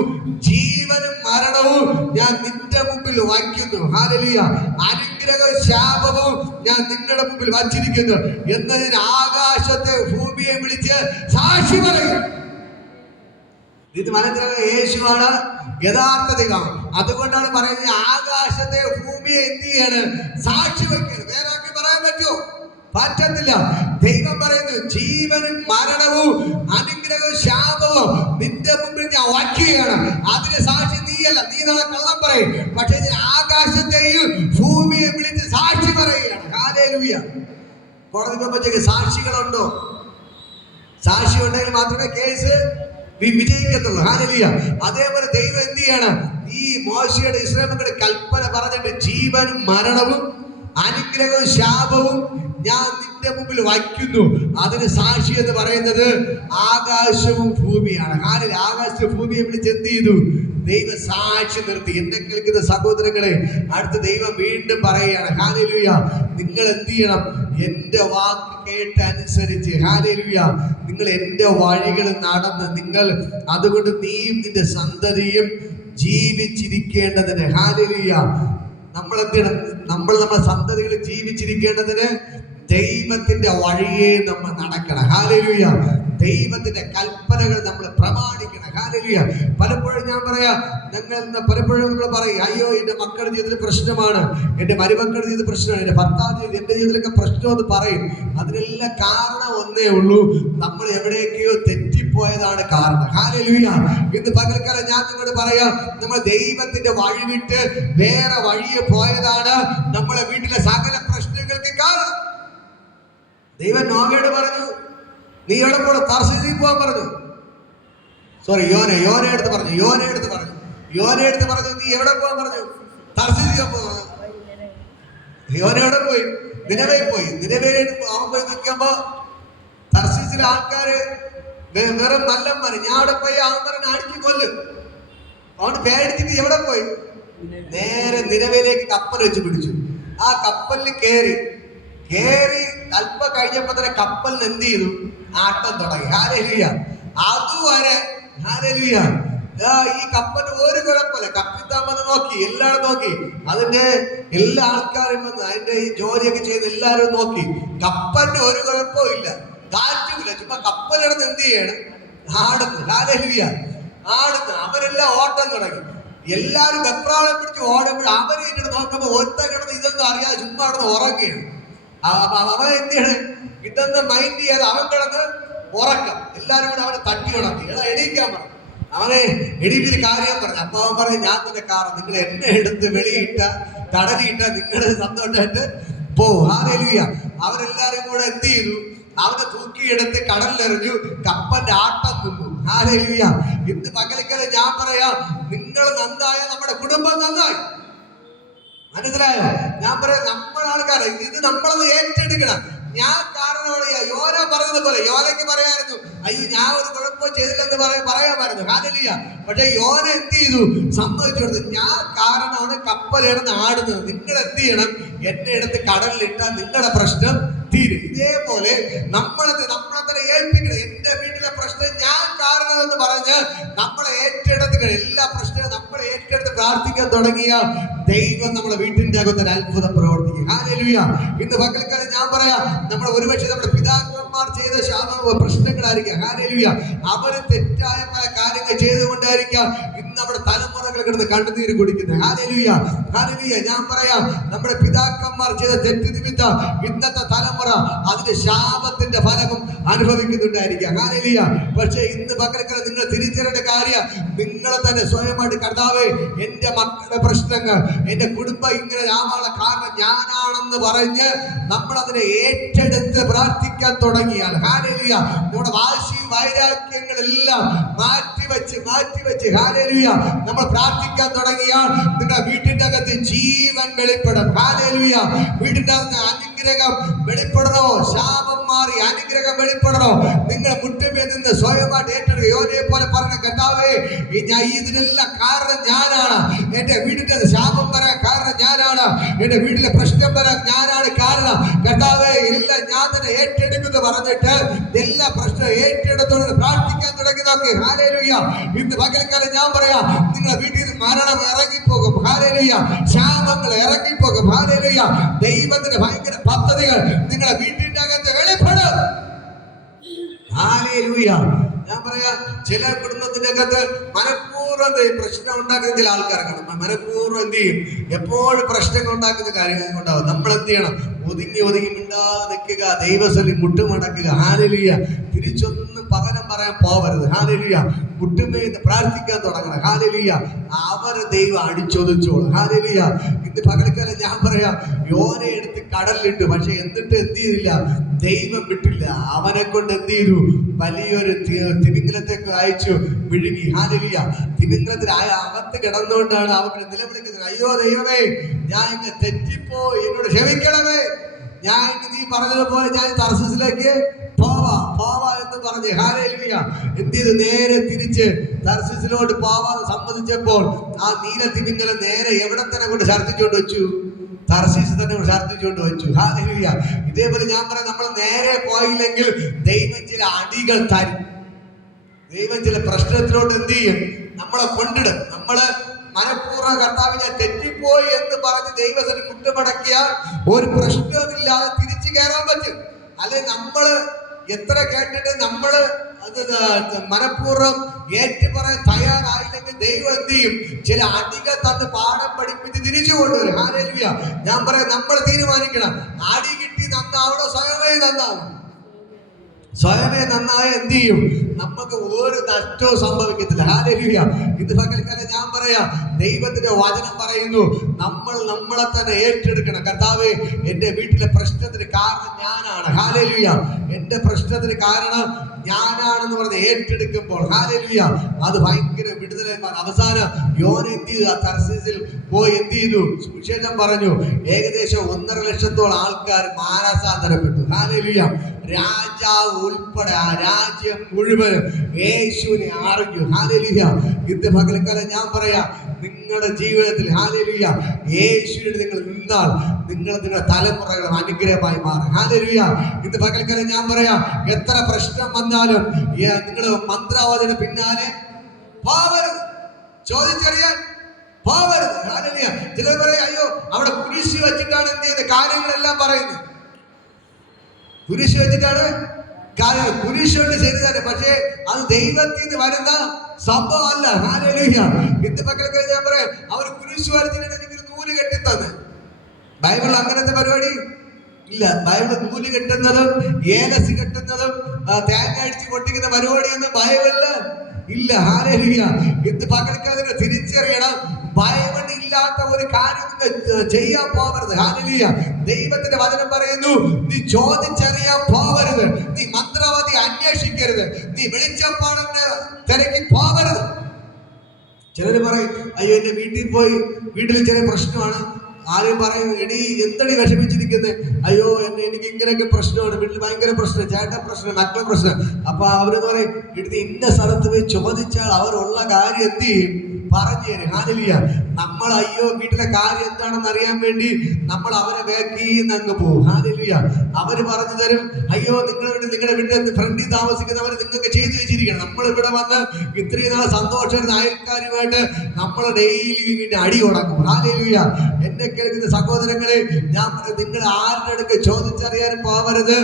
ജീവനും മരണവും ഞാൻ നിന്റെ മുമ്പിൽ വയ്ക്കുന്നു. ഹല്ലേലൂയ. അനുഗ്രഹവും ശാപവും ഞാൻ നിങ്ങളുടെ മുമ്പിൽ വച്ചിരിക്കുന്നു എന്നതിന് ആകാശത്തെ ഭൂമിയെ വിളിച്ച് സാക്ഷി പറയും. ഇത് മനസ്സിലാക്കുക, യേശുവാണ് യഥാർത്ഥ ദൈവം. അതുകൊണ്ടാണ് പറയുന്നത്, ആകാശത്തെ ഭൂമിയെ എന്ത് ചെയ്യാണ്? സാക്ഷി വയ്ക്കുന്നത്. വേറെ ആക്കി പറയാൻ പറ്റുമോ? പറ്റത്തില്ല. ദൈവം പറയുന്നു, ജീവനും മരണവും അനുഗ്രഹവും ശാപവും നിന്റെ മുമ്പിൽ ഞാൻ വയ്ക്കുകയാണ്. അതിന് സാക്ഷി നീയല്ല. നീ നാളെ കള്ളം പറയും, പക്ഷേ ആകാശത്തെയും ഭൂമിയെ വിളിച്ച് സാക്ഷി പറയുകയാണ്. ഹല്ലേലൂയ. കോടതി പോകുമ്പോഴത്തേക്ക് സാക്ഷികളുണ്ടോ? സാക്ഷി ഉണ്ടെങ്കിൽ മാത്രമേ കേസ് വിജയിക്കത്തുള്ളൂ. ഹല്ലേലൂയ. അതേപോലെ ദൈവം എന്ത് ചെയ്യണം? ഈ മോശയുടെ ഇസ്രായേൽ മക്കളുടെ കൽപ്പന പറഞ്ഞിട്ട് ജീവനും മരണവും അനുഗ്രഹവും ശാപവും ഞാൻ നിന്റെ മുമ്പിൽ വയ്ക്കുന്നു. അതിന് സാക്ഷി എന്ന് പറയുന്നത് ആകാശവും ഭൂമിയാണ്. ആകാശവും ഭൂമിയെ വിളിച്ച് എന്ത് ചെയ്തു? ദൈവ സാക്ഷി നിർത്തി. എന്നെ കേൾക്കുന്ന സഹോദരങ്ങളെ, അടുത്ത ദൈവം വീണ്ടും പറയുകയാണ്, ഹല്ലേലൂയ, നിങ്ങൾ എന്ത് ചെയ്യണം? എന്റെ വാക്ക് കേട്ട് അനുസരിച്ച്, ഹല്ലേലൂയ, നിങ്ങൾ എന്റെ വഴികൾ നടന്ന് നിങ്ങൾ, അതുകൊണ്ട് നീയും നിന്റെ സന്തതിയും ജീവിച്ചിരിക്കേണ്ടതിന്, ഹല്ലേലൂയ, നമ്മൾ എന്ത് ചെയ്യണം? നമ്മുടെ സന്തതികൾ ജീവിച്ചിരിക്കേണ്ടതിന് ദൈവത്തിന്റെ വഴിയെ നമ്മൾ നടക്കണം. ഹല്ലേലൂയ. ദൈവത്തിന്റെ കൽപ്പനകൾ നമ്മൾ പ്രമാണിക്കണം. ഹല്ലേലൂയ. പലപ്പോഴും ഞാൻ പറയാം, പലപ്പോഴും നമ്മൾ പറയും, അയ്യോ എന്റെ മക്കളുടെ ജീവിതത്തിൽ പ്രശ്നമാണ്, എന്റെ മരുമക്കളുടെ ജീവിതത്തിൽ പ്രശ്നമാണ്, എന്റെ ഭർത്താവിന്റെ ജീവിതം, എന്റെ ജീവിതത്തിലൊക്കെ പ്രശ്നമെന്ന് പറയും. അതിനെല്ലാം കാരണം ഒന്നേ ഉള്ളൂ, നമ്മൾ എവിടേക്കോ തെറ്റിപ്പോയതാണ് കാരണം. ഹല്ലേലൂയ. ഇന്ന് പകൽക്കാലം ഞാൻ നിങ്ങളോട് പറയാം, നമ്മൾ ദൈവത്തിന്റെ വഴി വിട്ട് വേറെ വഴിയെ പോയതാണ് നമ്മളെ വീട്ടിലെ സകല പ്രശ്നങ്ങൾക്ക് കാരണം. ദൈവം നോവയോട് പറഞ്ഞു, നീ എവിടെ പോണം? തർശീസിൽ പോകാൻ പറഞ്ഞു. യോനെ എടുത്ത് പറഞ്ഞു നീ എവിടെ പോകാൻ പറഞ്ഞു? തർശീസിൽ പോകാൻ. യോന എവിടെ പോയി? നിനവേ പോയി. നിനവേൽ അവൻ പോയി നിൽക്കുമ്പോ തർശീസിലെ ആൾക്കാര് വെറും മല്ലന്മാര്, ഞാൻ അവിടെ പോയി അവന്മാരെ അടിച്ചു കൊല്ലും. അവന് പേടിച്ചിട്ട് എവിടെ പോയി? നേരെ നിലവിലേക്ക് കപ്പൽ വെച്ച് പിടിച്ചു. ആ കപ്പലിൽ കേറി അല്പം കഴിഞ്ഞപ്പോ തന്നെ കപ്പലിന് എന്ത് ചെയ്തു? ആട്ടം തുടങ്ങി. ഹല്ലേലൂയ. അതുവരെ ഹല്ലേലൂയ ഈ കപ്പലിന് ഒരു കുഴപ്പമില്ല. കപ്പിത്താൻ വന്ന് നോക്കി, എല്ലാവരും നോക്കി, അതിന്റെ എല്ലാ ആൾക്കാരും വന്ന് അതിന്റെ ഈ ജോലിയൊക്കെ ചെയ്ത് എല്ലാവരും നോക്കി. കപ്പലിന് ഒരു കുഴപ്പവും ഇല്ല, കാറ്റുമില്ല. ചുമ്മാ കപ്പലിടന്ന് എന്ത് ചെയ്യാണ്? ആടുന്നു. ഹല്ലേലൂയ. ആടുന്നു. അവരെല്ലാം ഓട്ടം തുടങ്ങി. എല്ലാവരും വെപ്രാളം പിടിച്ച് ഓടുമ്പോൾ അവര് എന്നിട്ട് നോക്കുമ്പോ ഒറ്റ കിടന്ന് ഇതൊന്നും അറിയാതെ ചുമ്മാ കിടന്ന് ഉറങ്ങുകയാണ്. അവൻ എന്ത് ചെയ്യണ്? ഇതൊന്നും മൈൻഡ് ചെയ്യാതെ അവൻ കിടന്ന് ഉറക്കം. എല്ലാരും കൂടെ അവനെ തട്ടി ഉണർത്തി. എണീക്കാൻ പറഞ്ഞു. അവനെ എണീറ്റിൽ കാര്യം പറഞ്ഞു. അപ്പൊ അവൻ പറഞ്ഞു, ഞാൻ തന്നെ കാരണം, നിങ്ങൾ എന്നെ എടുത്ത് വെളിയിട്ട കടലിട്ട നിങ്ങൾ സന്തോഷമായിട്ട് പോവും. ഹല്ലേലൂയ. അവരെല്ലാരും കൂടെ എന്ത് ചെയ്തു? അവനെ തൂക്കിയെടുത്ത് കടലിലെറിഞ്ഞു. കപ്പന്റെ ആട്ടം നിന്നു. ഹല്ലേലൂയ. ഇന്ന് പകലിക്കല് ഞാൻ പറയാം, നിങ്ങൾ നന്നായ നമ്മുടെ കുടുംബം നന്നായി. മനസ്സിലായോ? ഞാൻ പറയാം, നമ്മുടെ ആൾക്കാർ ഇത് നമ്മളത് ഏറ്റെടുക്കണം. ഞാൻ കാരണമാണ്. യോന പറഞ്ഞത് പോലെ യോനയ്ക്ക് പറയായിരുന്നു, അയ്യോ ഞാൻ ഒരു കുഴപ്പം ചെയ്തില്ലെന്ന് പറയാമായിരുന്നു. ഹല്ലേലൂയ. പക്ഷെ യോന എന്ത് ചെയ്തു? സമ്മതിച്ചു കൊടുത്തു. ഞാൻ കാരണമാണ് കപ്പലിടന്ന് ആടുന്നത്. നിങ്ങൾ എന്ത് ചെയ്യണം? എന്നെ എടുത്ത് കടലിലിട്ടാൽ നിങ്ങളുടെ പ്രശ്നം തീരും. ഇതേപോലെ നമ്മളെ ഏൽപ്പിക്കണം. എന്റെ വീട്ടിലെ പ്രശ്നം ഞാൻ കാരണം എന്ന് പറഞ്ഞ് നമ്മളെ ഏറ്റെടുത്തുകൾ എല്ലാ പ്രശ്നവും നമ്മളെ ഏറ്റെടുത്ത് പ്രാർത്ഥിക്കാൻ തുടങ്ങിയ ദൈവം നമ്മളെ വീട്ടിന്റെ അകത്ത് ഒരു അത്ഭുതം പ്രവർത്തിക്കും. ഹല്ലേലൂയ. ഇന്ന് പകൽക്കാലം ഞാൻ പറയാം, നമ്മൾ ഒരുപക്ഷെ നമ്മുടെ പിതാക്കന്മാർ ചെയ്ത പ്രശ്നങ്ങളായിരിക്കാം. ഹല്ലേലൂയ. അവര് തെറ്റായ പല കാര്യങ്ങൾ ചെയ്തുകൊണ്ടായിരിക്കാം ഇന്ന് നമ്മുടെ തലമുറകൾ കിടന്ന് കണ്ണുനീര് കുടിക്കുന്നത്. ഹല്ലേലൂയ. ഹല്ലേലൂയ. ഞാൻ പറയാം, നമ്മുടെ പിതാക്കന്മാർ ചെയ്ത തെറ്റ് നിമിത്തം ഇന്നത്തെ തലമുറ അതിന്റെ ശാപത്തിന്റെ ഫലവും അനുഭവിക്കുന്നുണ്ടായിരിക്കാം. ഹല്ലേലൂയ. പക്ഷേ ഇന്ന് പകൽക്കാലം നിങ്ങൾ തിരിച്ചറിയേണ്ട കാര്യം, നിങ്ങളെ തന്നെ സ്വയമായിട്ട്, കർത്താവേ എന്റെ മക്കളുടെ പ്രശ്നങ്ങൾ, എന്റെ കുടുംബം ഇങ്ങനെ ആവാനുള്ള കാരണം ഞാനാണെന്ന് പറഞ്ഞ് നമ്മളതിനെ ഏറ്റെടുത്ത് പ്രാർത്ഥിക്കാൻ തുടങ്ങിയാൽ, ഹല്ലേലൂയ, നമ്മുടെ വാശി വൈരാഗ്യങ്ങളെല്ലാം മാറ്റിവെച്ച് ഹല്ലേലൂയ നമ്മൾ പ്രാർത്ഥിക്കാൻ തുടങ്ങിയാൽ നിങ്ങളുടെ വീട്ടിന്റെ അകത്ത് ജീവൻ വെളിപ്പെടും. ഹല്ലേലൂയ. വീട്ടിന്റെ അകത്ത് അനുഗ്രഹം വെളിപ്പെടണോ? ശാപം മാറി അനുഗ്രഹം വെളിപ്പെടണോ? നിങ്ങൾ മുട്ടുമേ നിന്ന് സ്വയമായിട്ട് ഏറ്റെടുക്കുക. യോനയെ പോലെ പറഞ്ഞ, കർത്താവേ ഞാൻ ഇതിനെല്ലാം കാരണം ഞാനാണ്. എന്റെ വീടിന്റെ ശാപം വരാൻ കാരണം ഞാനാണ്. എന്റെ വീട്ടിലെ പ്രശ്നം വരാൻ ഞാനാണ് കാരണം. കർത്താവേ എല്ലാം ഞാൻ തന്നെ ഏറ്റെടുക്കുന്നു പറഞ്ഞിട്ട് എല്ലാ പ്രശ്നവും ഏറ്റെടുത്തോണ്ട് പ്രാർത്ഥിക്കാൻ തുടങ്ങി നോക്ക്. ഹല്ലേലൂയ. ഇന്ന് പകൽക്കാലം ഞാൻ പറയാം, നിങ്ങളെ വീട്ടിൽ നിന്ന് മരണം ഇറങ്ങിപ്പോകും. ഹല്ലേലൂയ. ശാപങ്ങൾ ഇറങ്ങിപ്പോകും. ഹല്ലേലൂയ. ദൈവത്തിന്റെ ഭയങ്കര പദ്ധതികൾ നിങ്ങളെ വീട്ടിന്റെ അകത്ത് വെളിപ്പെടും. ഹല്ലേലൂയ. ഞാൻ പറയാം, ചില കുടുംബത്തിന്റെ അകത്ത് മനഃപൂർവ്വം പ്രശ്നം ഉണ്ടാക്കുന്ന ചില ആൾക്കാർക്കാണ്. മനഃപൂർവ്വം എന്ത് ചെയ്യും? എപ്പോഴും പ്രശ്നങ്ങൾ ഉണ്ടാക്കുന്ന കാര്യങ്ങൾ ഉണ്ടാവും. നമ്മൾ എന്ത് ചെയ്യണം? ഒതുങ്ങി മിണ്ടാതെ നിൽക്കുക, ദൈവസ്ഥലിൽ മുട്ടുമടക്കുക. ഹല്ലേലൂയ. തിരിച്ചൊന്നും പകരം പറയാൻ പോവരുത്. ഹല്ലേലൂയ. മുട്ടുമേന്ന് പ്രാർത്ഥിക്കാൻ തുടങ്ങണം. ഹല്ലേലൂയ. അവരെ ദൈവം അടിച്ചൊതിച്ചോളും. ഹല്ലേലൂയ. ഇന്ന് പകൽക്കാലം ഞാൻ പറയാം, യോനെ എടുത്ത് കടലിലിട്ടു. പക്ഷെ എന്നിട്ട് എന്ത് ചെയ്തില്ല? ദൈവം വിട്ടില്ല. അവനെ കൊണ്ട് എന്ത് ചെയ്തു? വലിയൊരു തിമിംഗലത്തേക്ക് അയച്ചു വിഴുങ്ങി. ഹല്ലേലൂയ. തിമിംഗലത്തിൽ അകത്ത് കിടന്നുകൊണ്ടാണ് അവന് നിലവിളിക്കുന്നത്, അയ്യോ ദൈവമേ, ഞാൻ ഇങ്ങ് തെറ്റിപ്പോയി, എന്നോട് ക്ഷമിക്കണമേ. ഞാൻ നീ പറഞ്ഞതുപോലെ ഞാൻ തർശീസിലേക്ക് പോവാ എന്ന് പറഞ്ഞ് ഹല്ലേലൂയ എന്ത് ചെയ്തു? നേരെ തിരിച്ച് തർശീസിലോട്ട് പോവാൻ സമ്മതിച്ചപ്പോൾ ആ നീല തിമിംഗലം നേരെ എവിടെ തന്നെ കൊണ്ട് ഛർദ്ദിച്ചുകൊണ്ട് വെച്ചു? തർശീസ് തന്നെ ഛർദ്ദിച്ചുകൊണ്ട് വെച്ചു. ഹല്ലേലൂയ. ഇതേപോലെ ഞാൻ പറയാം, നമ്മൾ നേരെ പോയില്ലെങ്കിൽ ദൈവം ചില അടികൾ തരും. ദൈവം ചില പ്രശ്നത്തിലോട്ട് എന്ത് ചെയ്യും? നമ്മളെ കൊണ്ടിടും. നമ്മള് മനഃപൂർവ്വം കർത്താവിനെ തെറ്റിപ്പോയി എന്ന് പറഞ്ഞ് ദൈവത്തിന് മുട്ടുമടക്കിയാൽ ഒരു പ്രശ്നവുമില്ലാതെ തിരിച്ചു കയറാൻ പറ്റും. അല്ലെ നമ്മള് എത്ര കേട്ടിട്ട് നമ്മള് അത് മനഃപൂർവ്വം ഏറ്റുപറയാൻ തയ്യാറായില്ലെങ്കിൽ ദൈവം എന്ത് ചെയ്യും? ചില അടികൾ തന്ന് പാഠം പഠിപ്പിച്ച് തിരിച്ചു കൊണ്ടുവരും. ഹല്ലേലൂയ. ഞാൻ പറയാം, നമ്മൾ തീരുമാനിക്കണം, അടി കിട്ടി നന്നാവണോ സ്വയമേ നന്നാവും. സ്വയമേ നന്നായ എന്ത് ചെയ്യും? നമുക്ക് ഒരു നഷ്ടവും സംഭവിക്കത്തില്ല. ഹല്ലേലൂയ. ഇത് പകൽക്കാലം ഞാൻ പറയാം, ദൈവത്തിന്റെ വചനം പറയുന്നു, നമ്മളെ തന്നെ ഏറ്റെടുക്കണം. കർത്താവേ, എന്റെ വീട്ടിലെ പ്രശ്നത്തിന് കാരണം ഞാനാണ്. ഹല്ലേലൂയ. എന്റെ പ്രശ്നത്തിന് കാരണം ഞാനാണെന്ന് പറഞ്ഞ് ഏറ്റെടുക്കുമ്പോൾ ഹല്ലേലൂയ അത് ഭയങ്കര വിടുതലന്മാർ. അവസാനം യോന എന്ത് ചെയ്തു? തർശീസിൽ പോയി എന്ത് ചെയ്തു? സുവിശേഷം പറഞ്ഞു. ഏകദേശം 1.5 ലക്ഷത്തോളം ആൾക്കാർ മാനസാന്തരപ്പെട്ടു. ഹല്ലേലൂയ. രാജാവ് ഉൾപ്പെടെ ആ രാജ്യം മുഴുവനും യേശുവിനെ അറിഞ്ഞു. ഹല്ലേലൂയ. ഇന്ന് പകൽക്കാലം ഞാൻ പറയാം, നിങ്ങളുടെ ജീവിതത്തിൽ ഹല്ലേലൂയ യേശുവിനെ നിങ്ങൾ നിന്നാൽ നിങ്ങളുടെ തലമുറകൾ അനുഗ്രഹമായി മാറും. ഹല്ലേലൂയ. ഇന്ന് പകൽക്കാലം ഞാൻ പറയാം, എത്ര പ്രശ്നം വന്നാലും നിങ്ങൾ മന്ത്രവാദിയുടെ പിന്നാലെ പോവരുത്. ചോദിച്ചറിയാൻ പോവരുത്. ഹല്ലേലൂയ. ചിലർ പറയാം, അയ്യോ അവിടെ കുരിശ് വെച്ചിട്ടാണ് എന്ത് ചെയ്യുന്നത് കാര്യങ്ങളെല്ലാം പറയുന്നത്. കുരിശ് വെച്ചിട്ടാണ് കാര്യം. കുരിശ് കൊണ്ട് ശരി തന്നെ, പക്ഷേ അത് ദൈവത്തിൽ നിന്ന് വരുന്ന സംഭവമല്ല. ഹല്ലേലൂയ. ഇന്ന് പകൽക്കാലം ഞാൻ പറയാം, അവർ കുരിശ് വരച്ചിട്ട് എനിക്കൊരു നൂല് കെട്ടിത്തന്ന്. ബൈബിൾ അങ്ങനത്തെ പരിപാടി ഇല്ല. ബൈബിൾ നൂല് കെട്ടുന്നതും ഏലസ് കെട്ടുന്നതും തേങ്ങ അടിച്ച് പൊട്ടിക്കുന്ന പരിപാടിയൊന്നും ബൈബിളില് ഇല്ല. ഹല്ലേലൂയ. ഇന്ന് പകൽക്കാലം നിങ്ങൾ തിരിച്ചറിയണം, ബൈബിൾ ഇല്ലാത്ത ഒരു കാര്യം ചെയ്യാൻ പോവരുത്. ഹല്ലേലൂയ. ദൈവത്തിന്റെ വചനം പറയുന്നു, നീ ചോദിച്ചറിയാൻ പോവരുത്, നീ മന്ത്രവാദി അന്വേഷിക്കരുത്, നീ വെളിച്ചപ്പാടിന്റെ തിരക്കി പോവരുത്. ചിലര് പറയും, അയ്യോ എന്റെ വീട്ടിൽ ചെറിയ പ്രശ്നമാണ്. ആരും പറയും, എടി എന്തടി വിഷമിച്ചിരിക്കുന്നത്? അയ്യോ എനിക്ക് ഇങ്ങനെയൊക്കെ പ്രശ്നമാണ്, വീട്ടിൽ ഭയങ്കര പ്രശ്നം, ചേട്ടൻ പ്രശ്നം, മക്കളെ പ്രശ്നം. അപ്പൊ അവരെന്ന് പറയും, എടുത്ത് ഇന്ന സ്ഥലത്ത് പോയി ചോദിച്ചാൽ അവരുള്ള കാര്യം എന്ത് ചെയ്യും? പറഞ്ഞു തരും. ഹല്ലേലൂയ. നമ്മൾ അയ്യോ വീട്ടിലെ കാര്യം എന്താണെന്ന് അറിയാൻ വേണ്ടി നമ്മൾ അവരെ വേക്കിന്ന് അങ്ങ് പോകും. ഹല്ലേലൂയ. അവര് പറഞ്ഞു തരും, അയ്യോ നിങ്ങളുടെ വീട്ടിൽ ഫ്രണ്ടിൽ താമസിക്കുന്നവർ നിങ്ങൾക്ക് ചെയ്തു വെച്ചിരിക്കണം. നമ്മൾ ഇവിടെ വന്ന് ഇത്രയും നാളെ സന്തോഷം അയൽക്കാരുമായിട്ട് നമ്മൾ ഡെയിലി അടി ഉടക്കും. ഹല്ലേലൂയ. എന്നെ കേൾക്കുന്ന സഹോദരങ്ങളെ, ഞാൻ നിങ്ങൾ ആരുടെ അടുക്ക് ചോദിച്ചറിയാനും പോവരുത്,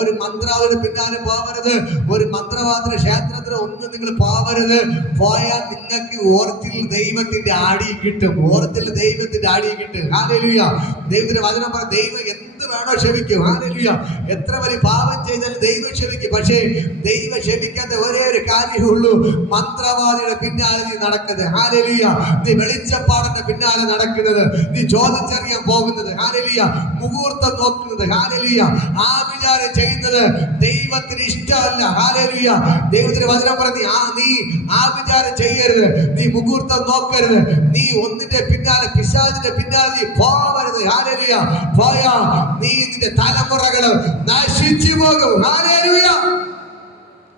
ഒരു മന്ത്രവാദിയുടെ പിന്നാലെ പോവരുത്, ഒരു മന്ത്രവാദിയുടെ ക്ഷേത്രത്തിന് ഒന്നും നിങ്ങൾ പോവരുത്. പോയാൽ നിങ്ങൾക്ക് ഓർത്തിൽ ദൈവത്തിന്റെ ആടി കിട്ടും. ഓർത്തിൽ ദൈവത്തിന്റെ ആടി കിട്ടും. ഹല്ലേലൂയ. ദൈവത്തിന്റെ വചനം പറ, ദൈവം എന്ത് വേണോ ക്ഷമിക്കും. ഹല്ലേലൂയ. എത്ര വലിയ പാപം ചെയ്താലും ദൈവം ക്ഷമിക്കും. പക്ഷേ ദൈവം ക്ഷമിക്കാത്ത ഒരേ ഒരു കാര്യമേ ഉള്ളൂ, മന്ത്രവാദിയുടെ പിന്നാലെ നീ നടക്കുന്നത്. ഹല്ലേലൂയ. നീ വെളിച്ചപ്പാടിന്റെ പിന്നാലെ നടക്കുന്നത്, നീ ചോദിച്ചറിയാൻ പോകുന്നത്. ഹല്ലേലൂയ. മുഹൂർത്തം നോക്കുന്നത്. ഹല്ലേലൂയ. ആഭിചാരം ചെയ്യുന്നത് ദൈവത്തിന് ഇഷ്ടമല്ല. ഹല്ലേലൂയ. ദൈവത്തിന്റെ വചനം പറഞ്ഞു, നീ ആഭിചാരം ചെയ്യരുത്, നീ മുഹൂർത്തം നോക്കരുത്, നീ ഒന്നിന്റെ പിന്നാലെ പിശാചിന്റെ പിന്നാലെ നീ പോവരുത്. ഹല്ലേലൂയ. പോയാ നീ നിന്റെ തലമുറകൾ നശിച്ചു പോകും. ഹല്ലേലൂയ.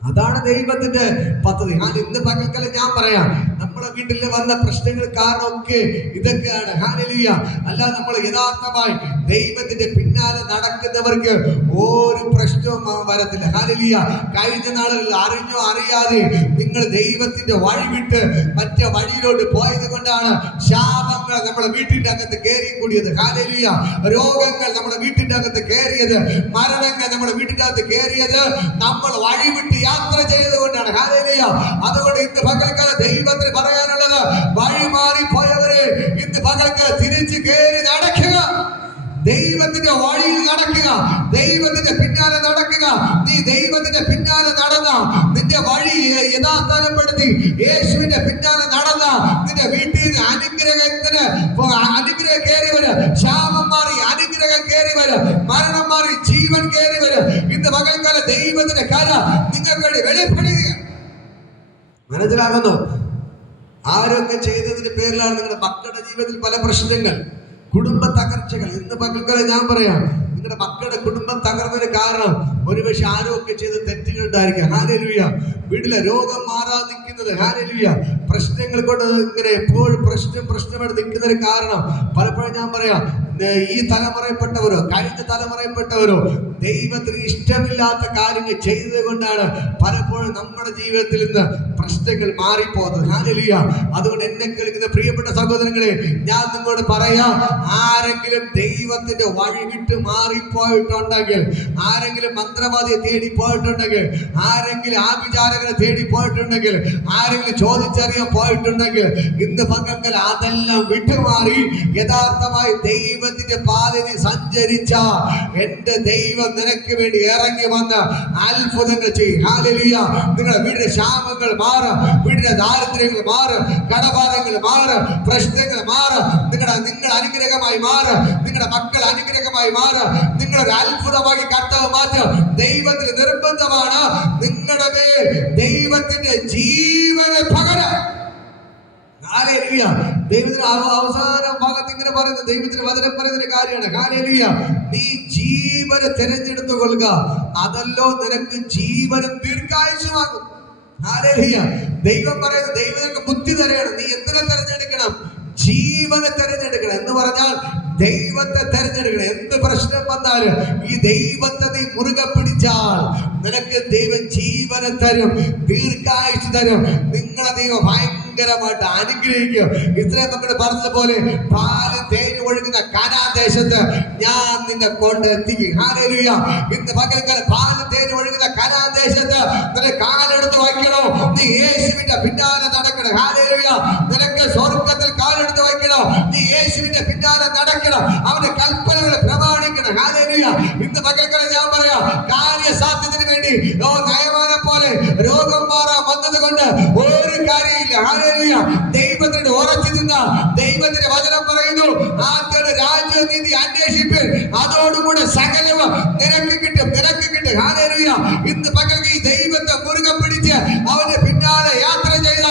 അതാണ് ദൈവത്തിന്റെ പദ്ധതി. ഇന്ന് പകൽക്കാലം ഞാൻ പറയാം, നമ്മുടെ വീട്ടിൽ വന്ന പ്രശ്നങ്ങൾ കാരണമൊക്കെ ഇതൊക്കെയാണ്. ഹല്ലേലൂയ. അല്ല, നമ്മൾ യഥാർത്ഥമായി ദൈവത്തിന്റെ പിന്നാലെ നടക്കുന്നവർക്ക് ഒരു പ്രശ്നവും വരത്തില്ല. ഹല്ലേലൂയ. കഴിഞ്ഞ നാളുകളിൽ അറിഞ്ഞോ അറിയാതെ നിങ്ങൾ ദൈവത്തിന്റെ വഴി വിട്ട് മറ്റേ വഴിയിലോട്ട് പോയത് കൊണ്ടാണ് ശാപങ്ങൾ നമ്മുടെ വീട്ടിന്റെ അകത്ത് കയറി കൂടിയത്. ഹല്ലേലൂയ. രോഗങ്ങൾ നമ്മുടെ വീട്ടിന്റെ അകത്ത് കയറിയത്, മരണങ്ങൾ നമ്മുടെ വീട്ടിന്റെ അകത്ത് കയറിയത് നമ്മൾ വഴി വിട്ട് യാത്ര ചെയ്തുകൊണ്ടാണ്. ഹല്ലേലൂയ. അതുകൊണ്ട് ഇന്ന് പകൽക്കാലം ദൈവത്തിന് പറയാനുള്ളത്, വഴി മാറിപ്പോയവരെ ഇന്ന് പകൽക്കാലം തിരിച്ചു കയറി നടക്കുക, ദൈവത്തിന്റെ വഴിയിൽ നടക്കുക, ദൈവത്തിന്റെ പിന്നാലെ നടക്കുക. നീ ദൈവത്തിന്റെ പിന്നാലെ നടന്ന, നിന്റെ വഴി യഥാസ്ഥാനപ്പെടുത്തി യേശുവിന്റെ പിന്നാലെ നടന്ന, നിന്റെ വീട്ടിൽ നിന്ന് അനുഗ്രഹം കയറി വരും, ശാപം മാറി അനുഗ്രഹം കയറി വരും, മരണം മാറി ജീവൻ കയറി വരും. ഇന്ന് പകൽക്കാലം ദൈവത്തിന്റെ കര നിങ്ങൾക്ക് വേണ്ടി വെളിപ്പെടുക. മനസ്സിലാകുന്നു? ആരൊക്കെ ചെയ്തതിന്റെ പേരിലാണ് നിങ്ങളുടെ മക്കളുടെ ജീവിതത്തിൽ പല പ്രശ്നങ്ങൾ, കുടുംബ തകർച്ചകൾ. ഇന്ന് പകൽക്കാലം ഞാൻ പറയാം, നിങ്ങളുടെ മക്കളുടെ കുടുംബം തകർന്നതിന് കാരണം ഒരുപക്ഷെ ആരൊക്കെ ചെയ്ത തെറ്റുകൾ ഉണ്ടായിരിക്കാം. ഹല്ലേലൂയ. വീട്ടിലെ രോഗം മാറാതെ നിൽക്കുന്നത്, ഹല്ലേലൂയ, പ്രശ്നങ്ങൾ കൊണ്ട് ഇങ്ങനെ എപ്പോഴും പ്രശ്നമായിട്ട് നിൽക്കുന്നതിന് കാരണം പലപ്പോഴും ഞാൻ പറയാം, ഈ തലമുറയിൽപ്പെട്ടവരോ കഴിഞ്ഞ തലമുറയിൽപ്പെട്ടവരോ ദൈവത്തിന് ഇഷ്ടമില്ലാത്ത കാര്യങ്ങൾ ചെയ്തത് കൊണ്ടാണ് പലപ്പോഴും നമ്മുടെ ജീവിതത്തിൽ നിന്ന് പ്രശ്നങ്ങൾ മാറിപ്പോകുന്നത്. ഹല്ലേലൂയ. അതുകൊണ്ട് എന്നെ കേൾക്കുന്ന പ്രിയപ്പെട്ട സഹോദരങ്ങളെ, ഞാൻ നിങ്ങളോട് പറയാം, ആരെങ്കിലും ദൈവത്തിന്റെ വഴി വിട്ട് മാറിപ്പോയിട്ടുണ്ടെങ്കിൽ, ആരെങ്കിലും മന്ത്രവാദിയെ തേടി പോയിട്ടുണ്ടെങ്കിൽ, ആരെങ്കിലും ആഭിചാരകരെ തേടി പോയിട്ടുണ്ടെങ്കിൽ, ആരെങ്കിലും ചോദിച്ചറിയാൻ പോയിട്ടുണ്ടെങ്കിൽ, ഇന്ന് പകൽക്കാലം അതെല്ലാം വിട്ടുമാറി യഥാർത്ഥമായി ദൈവ ദൈവത്തിന്റെ പാതയിൽ നീ സഞ്ചരിച്ച എന്റെ ദൈവം നിനക്ക് വേണ്ടി ഇറങ്ങി വന്ന് അത്ഭുതങ്ങൾ ചെയ്യും. ഹല്ലേലൂയ. നിങ്ങളുടെ വീടിന്റെ ശാപങ്ങൾ മാറും, വീടിന്റെ ദാരിദ്ര്യങ്ങൾ മാറും, കടഭാരങ്ങൾ മാറും, പ്രശ്നങ്ങൾ മാറും. നിങ്ങൾ അനുഗ്രഹമായി മാറും, നിങ്ങളുടെ മക്കൾ അനുഗ്രഹമായി മാറും. നിങ്ങളൊരു അത്ഭുതമായി കർത്താവ് മാറ്റും. ദൈവത്തിന് നിർബന്ധമാണ് നിങ്ങളുടെ മേൽ ദൈവത്തിന്റെ ജീവനെ പകരം. ഹല്ലേലൂയ. ദൈവത്തിന് അവസാന ഭാഗത്ത് ഇങ്ങനെ പറയുന്നത്, ദൈവത്തിന് വചനം പറയുന്ന കാര്യമാണ്. ഹല്ലേലൂയ. നീ ജീവനെ തിരഞ്ഞെടുത്തു കൊള്ളുക, അതല്ലോ നിനക്ക് ജീവനും ദീർഘായുസ്സുമാകും. ഹല്ലേലൂയ. ദൈവം പറയുന്നത്, ദൈവം നിനക്ക് ബുദ്ധി തരയാണ്. നീ എന്തിനെ തിരഞ്ഞെടുക്കണം? ജീവനെ തിരഞ്ഞെടുക്കണം. എന്ന് പറഞ്ഞാൽ ദൈവത്തെ തിരഞ്ഞെടുക്കണം. എന്ത് പ്രശ്നം വന്നാലും ഈ ദൈവത്തെ നീ മുറുകെ പിടിച്ചാൽ നിനക്ക് ദൈവം ജീവനെ തരും, ദീർഘായുസ് തരും. നിങ്ങളെ ദൈവം ഭയങ്കരമായിട്ട് അനുഗ്രഹിക്കും. ഇത്രയും നമ്മൾ പറഞ്ഞതുപോലെ പാല് തേന് ഒഴുകുന്ന കനാൻ ദേശത്ത് ഞാൻ നിന്നെ കൊണ്ടെത്തിക്കും. ഹല്ലേലൂയ. ഇന്ന് പകൽക്കാലം പാല് തേന് ഒഴുകുന്ന കനാൻ ദേശത്ത് നിന്നെ കാലെടുത്ത് വയ്ക്കണോ? നീ യേശുവിന്റെ പിന്നാലെ നടക്കണം. ഹല്ലേലൂയ. നിനക്ക് സ്വർഗത്തിൽ കാലെടുത്ത് വയ്ക്കണോ? നീ യേശുവിന്റെ പിന്നാലെ നടക്കണം. അവന്റെ കൽപ്പനകൾ പ്രമാണിക്കണം. ഹല്ലേലൂയ. ഇന്ന് പകൽക്കാലം ഞാൻ പറയാം, കാര്യസാധ്യത്തിന് വേണ്ടി നയമാനെ പോലെ രോഗം മാറാൻ വന്നത് കൊണ്ട് ഒരു കാര്യമില്ല. ഹല്ലേലൂയ. ദൈവത്തിന് ഉറച്ചു നിന്ന ദൈവത്തിന്റെ വചനം പറയുന്നു, ആദ്യം രാജ്യനീതി അന്വേഷിപ്പിൻ, അതോടുകൂടെ സകലവും നിനക്ക് കിട്ടും, നിനക്ക് കിട്ടും. ഹല്ലേലൂയ. ഇന്ന് പകൽക്ക് ഈ ദൈവത്തെ മുറുകെ പിടിച്ച് അവന്റെ പിന്നാലെ യാത്ര ചെയ്ത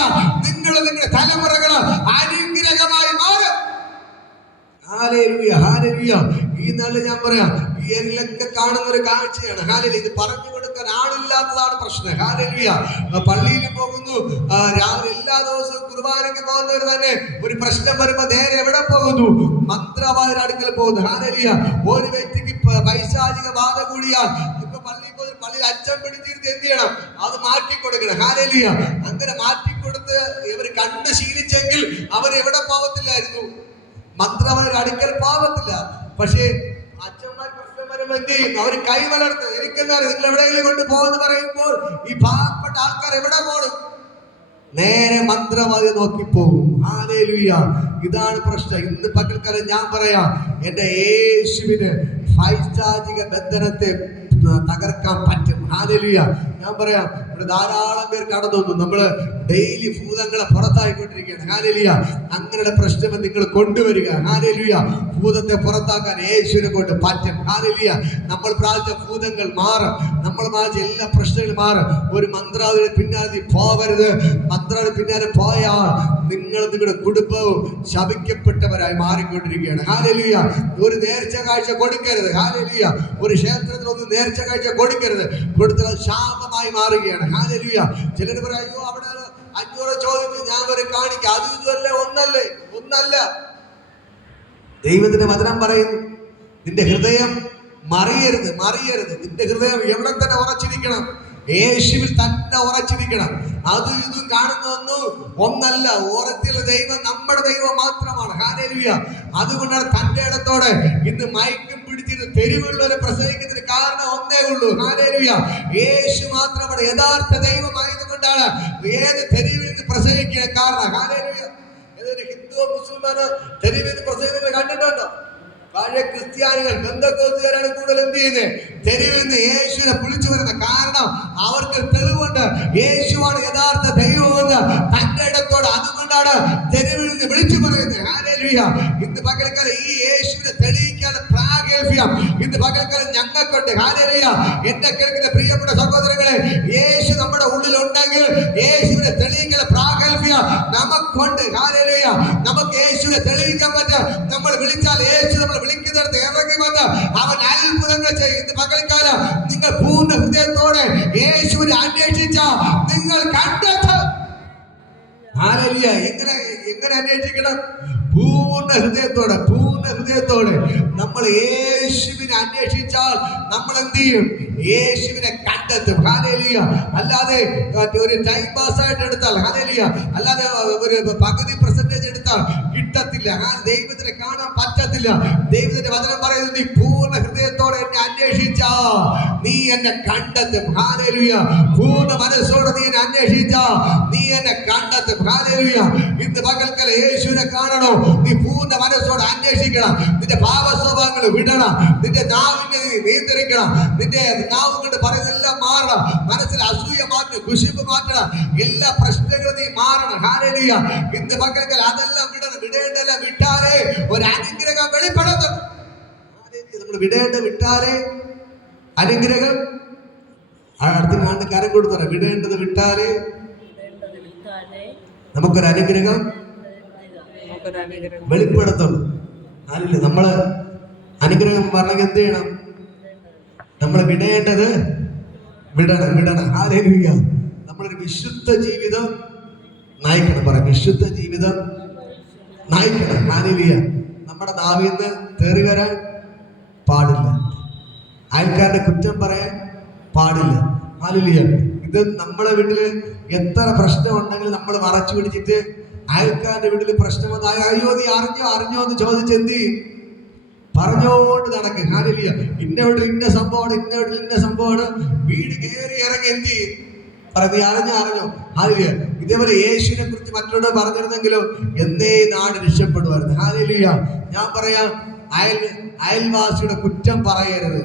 നിങ്ങളുടെ തലമുറകൾ അനുഗ്രഹമായി മാറും. ഹല്ലേലൂയ. ഹല്ലേലൂയ. ഈ നാളിൽ ഞാൻ പറയാം, ഈ ഏരിയയിലൊക്കെ കാണുന്ന ഒരു കാഴ്ചയാണ്. ഹല്ലേലൂയ. ഇത് പറഞ്ഞു കൊടുക്കാൻ ആളില്ലാത്തതാണ് പ്രശ്നം. ഹല്ലേലൂയ. പള്ളിയിൽ പോകുന്നു, രാവിലെ എല്ലാ ദിവസവും കുർബാനയ്ക്ക് പോകുന്നവർ തന്നെ ഒരു പ്രശ്നം വരുമ്പോ നേരെ എവിടെ പോകുന്നു? മന്ത്രവാദിയുടെ അടുക്കൽ പോകുന്നു. ഹല്ലേലൂയ. ഒരു വ്യക്തിക്ക് പൈശാചിക ബാധ കൂടിയാൽ ഇപ്പൊ പള്ളിയിൽ അച്ഛൻ പിടിച്ചിരുന്ന് എന്ത് ചെയ്യണം? അത് മാറ്റിക്കൊടുക്കണം. ഹല്ലേലൂയ. അങ്ങനെ മാറ്റിക്കൊടുത്ത് ഇവർ കണ്ട് ശീലിച്ചെങ്കിൽ അവർ എവിടെ പോകത്തില്ലായിരുന്നു? മന്ത്രവാദിയുടെ അടുക്കൽ പോകത്തില്ല. പക്ഷേ അച്ഛന്മാർ പ്രശ്നം വരുമ്പോൾ എന്ത് ചെയ്യും? അവർ കൈ വളർത്ത് എനിക്കെന്താ നിങ്ങൾ എവിടെയെങ്കിലും കൊണ്ട് പോകുമെന്ന് പറയുമ്പോൾ ഈ പാവപ്പെട്ട ആൾക്കാർ എവിടെ പോകണം? നേരെ മന്ത്രവാദി നോക്കിപ്പോകും. ഹല്ലേലൂയ. ഇതാണ് പ്രശ്നം. ഇന്ന് പകൽക്കാലം ഞാൻ പറയാം, എന്റെ യേശുവിന് പൈശാചിക ബന്ധനത്തെ തകർക്കാൻ പറ്റും. ഹല്ലേലൂയ. ഞാൻ പറയാം, ഇവിടെ ധാരാളം പേർ കടന്നു വന്നു. നമ്മള് ഡെയിലി ഭൂതങ്ങളെ പുറത്തായിക്കൊണ്ടിരിക്കുകയാണ്. ഹല്ലേലൂയ. അങ്ങനെയുള്ള പ്രശ്നം നിങ്ങൾ കൊണ്ടുവരിക. ഹല്ലേലൂയ. ഭൂതത്തെ പുറത്താക്കാൻ യേശുവിനെ കൊണ്ട് പറ്റും. ഹല്ലേലൂയ. നമ്മൾ പ്രാർത്ഥിച്ച ഭൂതങ്ങൾ മാറും, നമ്മൾ പ്രാർത്ഥിച്ച എല്ലാ പ്രശ്നങ്ങളും മാറും. ഒരു മന്ത്രവാദിയുടെ പിന്നാലെ പോവരുത്. മന്ത്രവാദിയുടെ പിന്നാലെ പോയാൽ നിങ്ങളുടെ കുടുംബവും ശപിക്കപ്പെട്ടവരായി മാറിക്കൊണ്ടിരിക്കുകയാണ്. ഹല്ലേലൂയ. ഒരു നേർച്ച കാഴ്ച കൊടുക്കരുത്. ഹല്ലേലൂയ. ഒരു ക്ഷേത്രത്തിലൊന്നും നേർച്ച കാഴ്ച കൊടുക്കരുത്. കൊടുത്താൽ ശാപമായി മാറുകയാണ്. ഹല്ലേലൂയ. ചിലർ പറയും, അയ്യോ അവിടെ 500 ചോദിച്ചു ഞാൻ വരെ കാണിക്കാം. അത് ഇതല്ലേ? ഒന്നല്ല. ദൈവത്തിന്റെ വചനം പറയുന്നു, നിന്റെ ഹൃദയം മറിയരുത്. നിന്റെ ഹൃദയം എവിടെ തന്നെ ഉറച്ചിരിക്കണം? യേശുവിൽ തന്നെ ഉറച്ചിരിക്കണം. അതും ഇതും കാണുന്നൊന്നും ഒന്നല്ല. ഉറച്ചുള്ള ദൈവം നമ്മുടെ ദൈവം മാത്രമാണ്. ഹല്ലേലൂയ. അതുകൊണ്ടാണ് തന്റെ ഇടത്തോടെ ഇന്ന് മയക്കും പിടിച്ചിട്ട് തെരുവുള്ളവരെ പ്രസംഗിക്കുന്നതിന് കാരണം ഒന്നേ ഉള്ളൂ. ഹല്ലേലൂയ. യേശു മാത്രമാണ് യഥാർത്ഥ ദൈവമായതുകൊണ്ടാണ് ഏത് തെരുവിൽ നിന്ന് പ്രസംഗിക്കുന്ന കാരണം. ഹല്ലേലൂയ. ഏതൊരു ഹിന്ദുവോ മുസ്ലിമാനോ തെരുവിൽ നിന്ന് പ്രസംഗിക്കുന്നത് കണ്ടിട്ടുണ്ടോ? പഴയ ക്രിസ്ത്യാനികൾ ബന്ധക്കോസുകാരാണ് കൂടുതൽ എന്ത് ചെയ്യുന്നത്? തെരുവിൽ നിന്ന് യേശുവിനെ വിളിച്ചു വരുന്നത്. കാരണം അവർക്ക് തെളിവുണ്ട്, യേശുവാണ് യഥാർത്ഥ ദൈവമെന്ന് തന്റെ ഇടത്തോട്. അതുകൊണ്ടാണ് തെരുവിൽ നിന്ന് വിളിച്ചു പറയുന്നത്. ഹല്ലേലൂയ. ഇന്ന് പകൽക്കാലം ഈ യേശുവിനെ തെളിയിക്കാൻ പ്രാഗൽഭ്യം ഇന്ന് പകൽക്കാലം ഞങ്ങൾക്കുണ്ട്. ഹല്ലേലൂയ. എന്നെ കേൾക്കുന്ന പ്രിയപ്പെട്ട സഹോദരങ്ങളെ, യേശു നമ്മുടെ ഉള്ളിലുണ്ടെങ്കിൽ യേശുവിനെ തെളിയിക്കാൻ പ്രാഗൽഭ്യം നമുക്കുണ്ട്. ഹല്ലേലൂയ. നമുക്ക് യേശുവിനെ തെളിയിക്കാൻ പറ്റും. നമ്മൾ വിളിച്ചാൽ യേശു നമ്മൾ വിളിക്കുന്നിടത്ത് ഇറങ്ങി വന്ന് അവൻ അത്ഭുതങ്ങൾ ചെയ്യും. ഇന്ന് പകൽക്കാലം നിങ്ങൾ പൂർണ്ണ ഹൃദയത്തോടെ യേശുവിനെ അന്വേഷിച്ച നിങ്ങൾ കണ്ടെത്തും. ഹല്ലേലൂയ. എങ്ങനെ അന്വേഷിക്കണം? പൂർണ്ണ ഹൃദയത്തോടെ നമ്മൾ യേശുവിനെ അന്വേഷിച്ചാൽ നമ്മൾ എന്ത് ചെയ്യും? യേശുവിനെ കണ്ടെത്തും. ഹല്ലേലൂയ. അല്ലാതെ ഒരു ടൈം പാസ് ആയിട്ട് എടുത്താൽ, ഹല്ലേലൂയ, അല്ലാതെ ഒരു പകുതി പെർസെന്റേജ് എടുത്താൽ കിട്ടത്തില്ല. ദൈവത്തിനെ കാണാൻ പറ്റത്തില്ല. ദൈവത്തിന്റെ വചനം പറയുന്നത്, നീ പൂർണ്ണ ഹൃദയത്തോടെ എന്നെ അന്വേഷിച്ചാൽ നീ എന്നെ കണ്ടെത്തും. ഹല്ലേലൂയ. പൂർണ്ണ മനസ്സോടെ നീ എന്നെ അന്വേഷിച്ച നീ എന്നെ കണ്ടെത്തും. ഹല്ലേലൂയ. ഇന്ന് പകൽക്കൽ യേശുവിനെ കാണണോ? നീ പൂർണ്ണ മനസ്സോടെ അന്വേഷിക്കണം. നിന്റെ പാപ സ്വഭാവങ്ങൾ വിടണം. നിന്റെ നാവിനെ നീ നിയന്ത്രിക്കണം. നിന്റെ നാവ് കൊണ്ട് പറയുന്നതെല്ലാം മാറണം. മനസ്സിൽ അസൂയ മാറ്റണം, കുശിപ്പ് മാറ്റണം. എല്ലാ പ്രശ്നങ്ങളും നീ മാറണം. ഹല്ലേലൂയ. ഇന്ന് പകൽക്കൽ അതെല്ലാം വിടണം. വിടേണ്ടല്ല വിട്ടാലേ ഒരു അനുഗ്രഹം വെളിപ്പെടുത്തും. നമ്മൾ വിടേണ്ട വിട്ടാലേ അനുഗ്രഹം. അടുത്ത ആണ്ട് കരം കൊടുത്തു പറയാം, വിടേണ്ടത് വിട്ടാലേ നമുക്കൊരു അനുഗ്രഹം വെളിപ്പെടുത്തുള്ളൂ. ആരില്ല നമ്മള് അനുഗ്രഹം പറഞ്ഞെങ്കിൽ എന്ത് ചെയ്യണം? നമ്മൾ വിടേണ്ടത് വിടണം. ഹല്ലേലൂയ. നമ്മളൊരു വിശുദ്ധ ജീവിതം നയിക്കണം. പറയാം, വിശുദ്ധ ജീവിതം നയിക്കണം. ഹല്ലേലൂയ. നമ്മുടെ നാവിൽ നിന്ന് തെറി വരാൻ പാടില്ല. അയൽക്കാരുടെ കുറ്റം പറയാൻ പാടില്ല. ഹല്ലേലൂയ. ഇത് നമ്മുടെ വീട്ടില് എത്ര പ്രശ്നം ഉണ്ടെങ്കിലും നമ്മൾ മറച്ചു പിടിച്ചിട്ട് അയൽക്കാരുടെ വീട്ടിൽ പ്രശ്നം വന്നാൽ അയ്യോ നീ അറിഞ്ഞോ എന്ന് ചോദിച്ച് എന്ത് ചെയ്യും? പറഞ്ഞോണ്ട് നടക്കും. ഹല്ലേലൂയ. ഇന്നവിടെ ഇന്ന സംഭവമാണ്, ഇന്നവിടെ ഇന്ന സംഭവമാണ്. വീട് കയറി ഇറങ്ങി എന്ത് ചെയ്യും? നീ അറിഞ്ഞോ? ഹല്ലേലൂയ. ഇതേപോലെ യേശുവിനെ കുറിച്ച് മറ്റുള്ളവർ പറഞ്ഞിരുന്നെങ്കിലും എന്നേ നാട് രക്ഷപ്പെടുമായിരുന്നു. ഹല്ലേലൂയ. ഞാൻ പറയാം, അയൽവാസിയുടെ കുറ്റം പറയരുത്.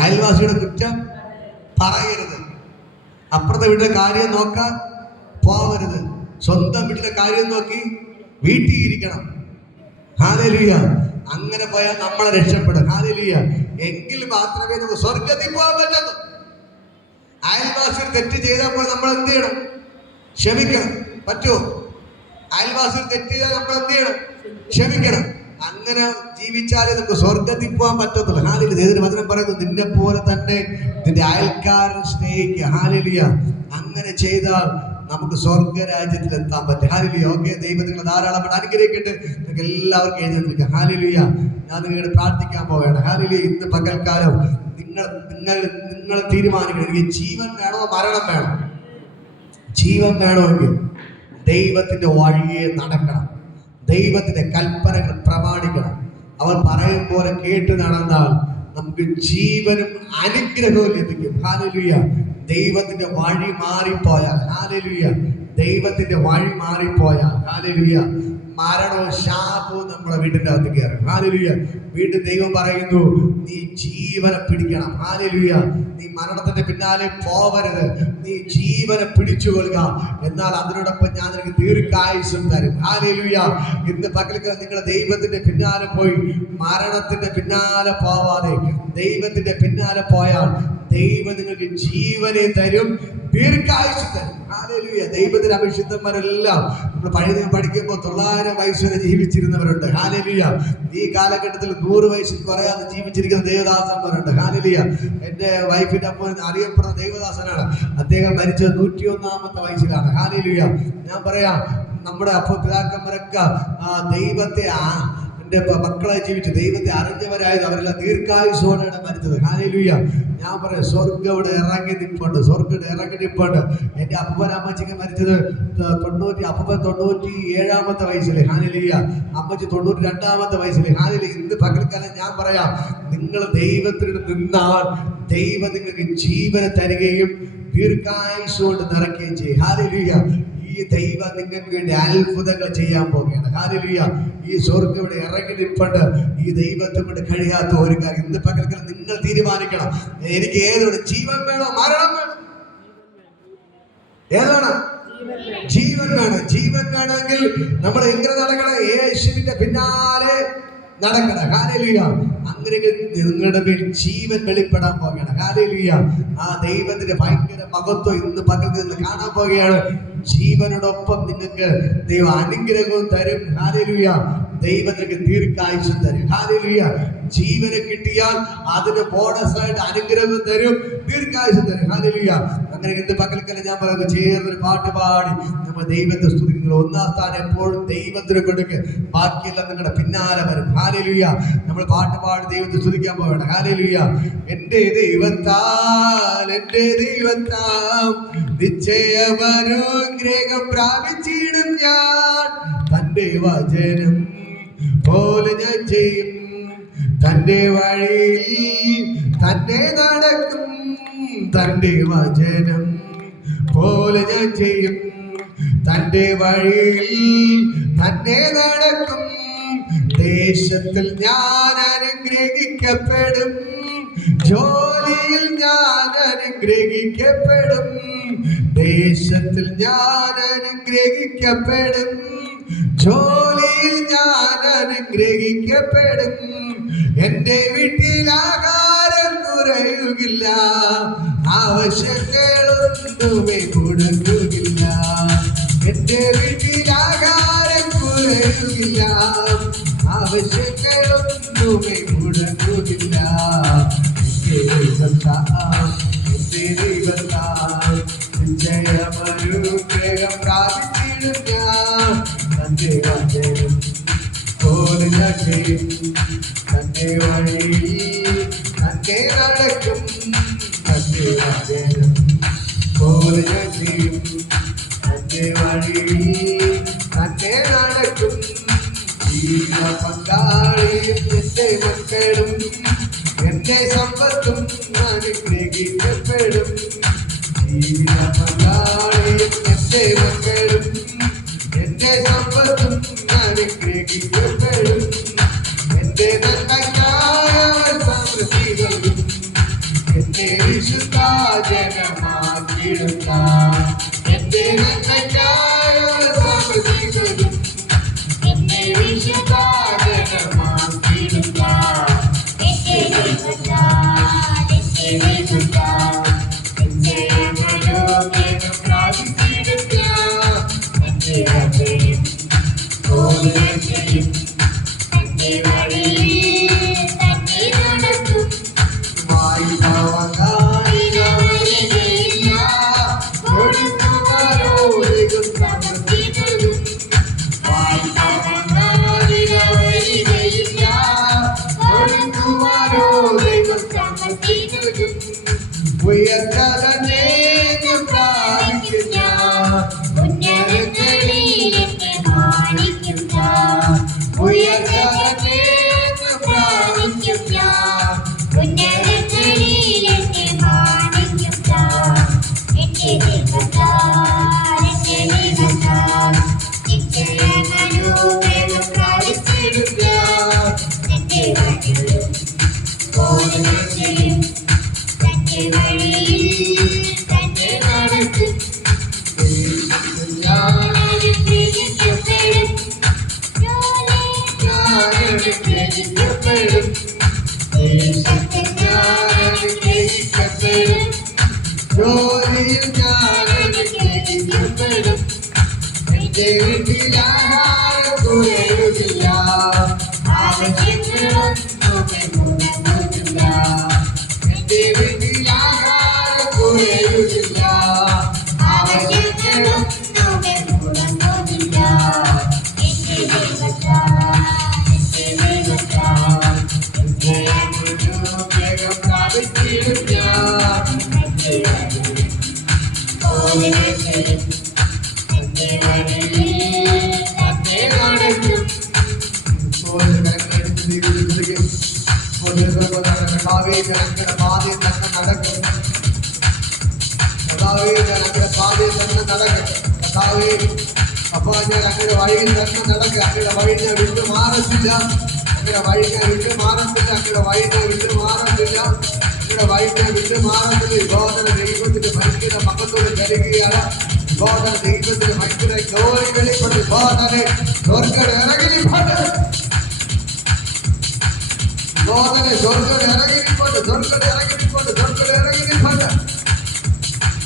അയൽവാസിയുടെ കുറ്റം പറയരുത്. അപ്പുറത്തെ വീട്ടിലെ കാര്യം നോക്കാൻ പോവരുത്. സ്വന്തം വീട്ടിലെ കാര്യം നോക്കി വീട്ടിൽ ഇരിക്കണം. ഹല്ലേലൂയ. അങ്ങനെ പോയാൽ നമ്മളെ രക്ഷപ്പെടും. ഹല്ലേലൂയ. എങ്കിൽ മാത്രമേ നമുക്ക് സ്വർഗത്തിൽ പോകാൻ പറ്റുള്ളൂ. അയൽവാസികൾ തെറ്റ് ചെയ്തപ്പോൾ നമ്മൾ എന്ത് ചെയ്യണം? ക്ഷമിക്കണം. പറ്റുമോ? അയൽവാസികൾ തെറ്റ് ചെയ്താൽ നമ്മൾ എന്ത് ചെയ്യണം? ക്ഷമിക്കണം. അങ്ങനെ ജീവിച്ചാലേ നമുക്ക് സ്വർഗത്തിൽ പോകാൻ പറ്റത്തുള്ളൂ. ഹല്ലേലൂയ. വചനം പറയുന്നു, നിന്നെ പോലെ തന്നെ നിന്റെ അയൽക്കാരൻ സ്നേഹിക്കുക. ഹല്ലേലൂയ. അങ്ങനെ ചെയ്താൽ നമുക്ക് സ്വർഗരാജ്യത്തിൽ എത്താൻ പറ്റും. ഹല്ലേലൂയ. ഓക്കെ, ദൈവത്തിനെ ധാരാളമായിട്ട് അനുഗ്രഹിക്കട്ടെ. നിങ്ങൾക്ക് എല്ലാവർക്കും എഴുന്നേൽക്കാം. ഹല്ലേലൂയ. ഞാൻ നിങ്ങളോട് പ്രാർത്ഥിക്കാൻ പോവുകയാണ്. ഹല്ലേലൂയ. ഇന്ന് പകൽക്കാലം നിങ്ങൾ തീരുമാനിക്കണം, എനിക്ക് ജീവൻ വേണോ മരണം വേണം? ജീവൻ വേണമെങ്കിൽ ദൈവത്തിന്റെ വഴിയെ നടക്കണം. ദൈവത്തിന്റെ കൽപ്പനകൾ പ്രമാണിക്കണം. അവൻ പറയും പോലെ കേട്ട് നടന്നാൽ നമുക്ക് ജീവനും അനുഗ്രഹവും ലഭിക്കും. ഹല്ലേലൂയ. ദൈവത്തിന്റെ വഴി മാറിപ്പോയാൽ, ഹല്ലേലൂയ, ദൈവത്തിന്റെ വഴി മാറിപ്പോയാൽ, ഹല്ലേലൂയ, മരണവും ശാപവും നമ്മുടെ വീടിന്റെ അകത്ത് കയറും. ഹല്ലേലൂയ. വീണ്ടും ദൈവം പറയുന്നു, നീ ജീവനെ പിടിക്കണം. ഹല്ലേലൂയ. നീ മരണത്തിന്റെ പിന്നാലെ പോവരുത്. നീ ജീവനെ പിടിച്ചുകൊള്ളുക. എന്നാൽ അതിനോടൊപ്പം ഞാൻ നിനക്ക് ദീർഘായുസ്സും തരും. ഹല്ലേലൂയ. ഇന്ന് പകൽക്കാലം നിങ്ങൾ ദൈവത്തിന്റെ പിന്നാലെ പോയി മരണത്തിന്റെ പിന്നാലെ പോവാതെ ദൈവത്തിന്റെ പിന്നാലെ പോയാൽ ദൈവം നിങ്ങൾക്ക് ജീവനെ തരും, ദീർഘായുസ്സും തരും. ഹല്ലേലൂയ. ദൈവത്തിന്റെ അഭിഷിക്തന്മാരെല്ലാം നമ്മൾ പഴയ നിയമം പഠിക്കുമ്പോൾ 900 വയസ്സ് വരെ ജീവിച്ചിരുന്നവരുണ്ട്. ഹല്ലേലൂയ. ഈ കാലഘട്ടത്തിൽ 100 വയസ്സിൽ പറയാതെ ജീവിച്ചിരിക്കുന്ന ദേവദാസന്മാരുണ്ട്. ഹല്ലേലൂയ. എൻ്റെ വൈഫിന്റെ അപ്പൻ അറിയപ്പെടുന്ന ദേവദാസനാണ്. അദ്ദേഹം മരിച്ചത് 101-ാമത്തെ വയസ്സിലാണ്. ഹല്ലേലൂയ. ഞാൻ പറയാം, നമ്മുടെ പിതാക്കന്മാരൊക്കെ ദൈവത്തെ എൻ്റെ മക്കളെ ജീവിച്ചു ദൈവത്തെ അറിഞ്ഞവരായത് അവരെല്ലാം ദീർഘായുസോടെയാണ് മരിച്ചത്. ഹല്ലേലൂയ. ഞാൻ പറയാം, സ്വർഗ്ഗം ഇവിടെ ഇറങ്ങി നിൽപ്പുണ്ട്. എൻ്റെ അപ്പൻ അമ്മച്ചിക്ക് മരിച്ചത് 97-ാമത്തെ വയസ്സിൽ. ഹല്ലേലൂയ. അമ്മച്ചി 92-ാമത്തെ വയസ്സിൽ. ഹല്ലേലൂയ. ഇന്ന് പകൽക്കാലം ഞാൻ പറയാം, നിങ്ങൾ ദൈവത്തിന് നിന്നാൽ ദൈവം നിങ്ങൾക്ക് ജീവനെ തരികയും ദീർഘായുസോട് നിറയ്ക്കുകയും ചെയ്യും. ഹല്ലേലൂയ. ഈ ദൈവം നിങ്ങൾക്ക് വേണ്ടി അത്ഭുതങ്ങൾ ചെയ്യാൻ പോവുകയാണ്. ഹല്ലേലൂയ. ഈ സ്വർഗ്ഗം ഇവിടെ ഇറങ്ങി നിൽപ്പുണ്ട്. ഈ ദൈവത്തെ കൊണ്ട് കഴിയാത്ത ഒരു കാര്യം. ഇന്ന് പകൽക്കാലം നിങ്ങൾ തീരുമാനിക്കണം, എനിക്ക് ഏതാണ്? ജീവൻ വേണോ മരണം വേണോ? ഏതാണ്? ജീവൻ വേണം. ജീവൻ വേണമെങ്കിൽ നമ്മൾ എങ്ങനെ നടക്കണം? യേശുവിന്റെ പിന്നാലെ നടക്കണം. ഹല്ലേലൂയ. അങ്ങനെ നിങ്ങളുടെ മേൽ ജീവൻ വെളിപ്പെടാൻ പോവുകയാണ്. ഹല്ലേലൂയ. ആ ദൈവത്തിന്റെ ഭയങ്കര മഹത്വം ഇന്ന് പകൽക്ക് നിങ്ങൾ കാണാൻ പോവുകയാണ്. ജീവനോടൊപ്പം നിങ്ങൾക്ക് ദൈവം അനുഗ്രഹവും തരും. ഹല്ലേലൂയ. ദൈവത്തിന് ദീർഘായുസ്സും തരും. ഹല്ലേലൂയ. ജീവനെ കിട്ടിയാൽ അതിന് ബോണസായിട്ട് അനുഗ്രഹം തരും, ദീർഘായുസ്സും തരും. ഹല്ലേലൂയ. അങ്ങനെ ഇന്ന് പകൽക്കല്ല ഞാൻ പറയുന്നത്, ചേർന്നൊരു പാട്ട് പാടി നമ്മൾ ദൈവത്തെ സ്തുതിക്കുന്നു. 1-ാം സ്ഥാനം എപ്പോഴും ദൈവത്തിന് കൊടുക്കുക, ബാക്കിയെല്ലാം നിങ്ങളുടെ പിന്നാലെ വരും. ഹല്ലേലൂയ. നമ്മൾ പാട്ട് പാടി ദൈവത്തെ സ്തുതിക്കാൻ പോകണം. ഹല്ലേലൂയ. എൻ്റെ ദൈവത്താൽ നിശ്ചയമനുഗ്രഹം പ്രാപിച്ചിടും ഞാൻ, തൻ്റെ വചനം പോലെ ഞാൻ ചെയ്യും, തന്റെ വഴിയിൽ തന്നെ നടക്കും. തന്റെ വചനം പോലെ ഞാൻ ചെയ്യും. തന്റെ വഴിയിൽ തന്നെ നടക്കും. ദേശത്തിൽ ഞാൻ അനുഗ്രഹിക്കപ്പെടും. ജോലിയിൽ ഞാൻ അനുഗ്രഹിക്കപ്പെടും. ദേശത്തിൽ ഞാൻ അനുഗ്രഹിക്കപ്പെടും. ജോലിയിൽ ഞാൻ അനുഗ്രഹിക്കപ്പെടും. എന്റെ വീട്ടിൽ ആഹാരം കുറയുകില്ല. ആവശ്യങ്ങളൊന്നുമേ മുടങ്ങുകില്ല. എന്റെ വീട്ടിൽ ആഹാരം കുറയുകില്ല. ആവശ്യങ്ങളൊന്നുമേ മുടങ്ങുകില്ല. നിശ്ചയമനുഗ്രഹം പ്രാപിച്ചിടും ഞാൻ. തന്റെ വചനം പോലെ ഞാൻ ചെയ്യും. തന്റെ വഴിയിൽ തന്നെ നടക്കും. തന്റെ വചനം പോലെ ഞാൻ ചെയ്യും. തന്റെ വഴിയിൽ തന്നെ നടക്കും. ജീവിത പങ്കാളിയും എന്റെ മക്കളും എന്റെ സമ്പത്തും അനുഗ്രഹിക്കപ്പെടും. ജീവിത പങ്കാളിയും എന്റെ മക്കളും എന്റെ സമ്പത്തും അനുഗ്രഹിക്കപ്പെടും. എന്റെ നന്മയ്ക്കായ സമൃദ്ധി നൽകും. എന്നെ വിശുദ്ധ ജനമാക്കിയിടുക. എന്റെ നന്മയ്ക്കായ സമൃദ്ധി നൽകും. എന്നെ വിശുദ്ധ ജനമാക്കിയിടുക. ജോലിയിൽ ഞാൻ അനുഗ്രഹിക്കപ്പെടും. എന്റെ വീട്ടിൽ ആഹാരം കുറയുകില്ല. ആവശ്യങ്ങളൊന്നുമേ മുടങ്ങുകില്ല. എന്റെ വീട്ടിൽ ആഹാരം കുറയുകില്ല. ആവശ്യങ്ങളൊന്നുമേ മുടങ്ങുകില്ല. എന്റെ ദൈവത്താൽ എന്റെ അനുഗ്രഹം പ്രാപിച്ചിടും ഞാൻ. അപ്പൊ ഞാൻ അങ്ങനെ വഴിയിൽ തന്നെ നടക്കുക. അങ്ങനെ വഴിയെ വിട്ടു മാറത്തില്ല. അങ്ങനെ വഴിയെ വിട്ടു മാറത്തില്ല. അങ്ങനെ വഴിയെ വിട്ടു മാറത്തില്ല. അങ്ങനെ വഴിയെ വിട്ടു മാറത്തില്ല. ബോധന ദൈവത്തിന്റെ ഭയങ്കര മകത്തോട് കരുകയാണ്. ബോധന ദൈവത്തിന് ഭയങ്കര ജോലി വെളിപ്പെട്ട് ബോധനെ സ്വർഗ്ഗം ഇറങ്ങിപ്പോട്ട്. ബോധനെ സ്വർഗ്ഗം ഇറങ്ങിപ്പോട്ട്. സ്വർഗ്ഗം ഇറങ്ങിപ്പോട്ട്. സ്വർഗ്ഗം ഇറങ്ങിപ്പോട്ട്.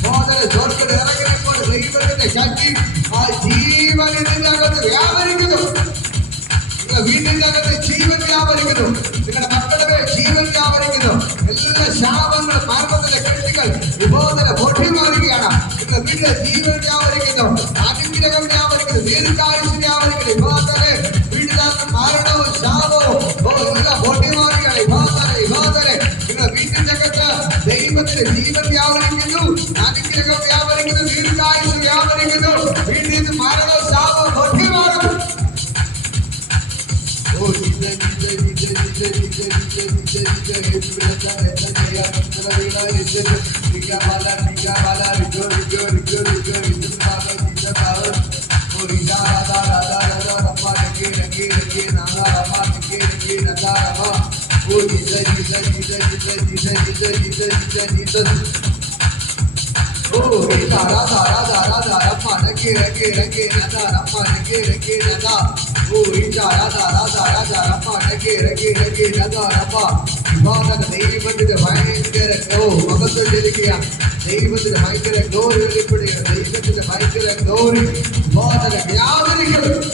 ബോധനെ സ്വർഗ്ഗം ഇറങ്ങിപ്പോട്ട്. ദൈവത്തിന്റെ ശക്തി ആ ജീവനകത്ത് വ്യാപരിക്കുന്നു. നിങ്ങളുടെ വീട്ടിനകത്ത് ജീവൻ വ്യാപരിക്കുന്നു. നിങ്ങളുടെ മക്കളുടെ ജീവൻ വ്യാപരിക്കുന്നു. എല്ലാ ശാപങ്ങളും മരണത്തിലെ കെട്ടുകൾ വിബോധന പൊട്ടിമാറുകയാണ്. നിങ്ങളുടെ വീട്ടിലെ ജീവൻ വ്യാപരിക്കുന്നു. അനുഗ്രഹം വ്യാപരിക്കുന്നു. ദീർഘായുസ് വ്യാപരിക്കുന്നു. വിബോധനെ വീട്ടിനകത്ത് മരണവും ശാപവും എല്ലാം പൊട്ടിമാറുകയാണ്. വിബോധനെ നിങ്ങളുടെ വീട്ടിനകത്ത് ദൈവത്തിന്റെ ജീവൻ വ്യാപരിക്കുന്നു. അനുഗ്രഹം വ്യാപരിക്കുന്നു. ദീർഘായുസ് വ്യാപരിക്കുന്നു. വീട്ടിൽ നിന്ന് മരണവും ശാപവും പൊട്ടിമാറും. Oh, Jesus. ദൈവത്തിന്റെ ഭയങ്കര മകത്വം ജനിക്കുകയാണ്. ദൈവത്തിന്റെ ഭയങ്കര ഗ്ലോറി വെളിപ്പെടുകയാണ്. ദൈവത്തിന്റെ ഭയങ്കര ഗ്ലോറി വ്യാപരിക്കണം.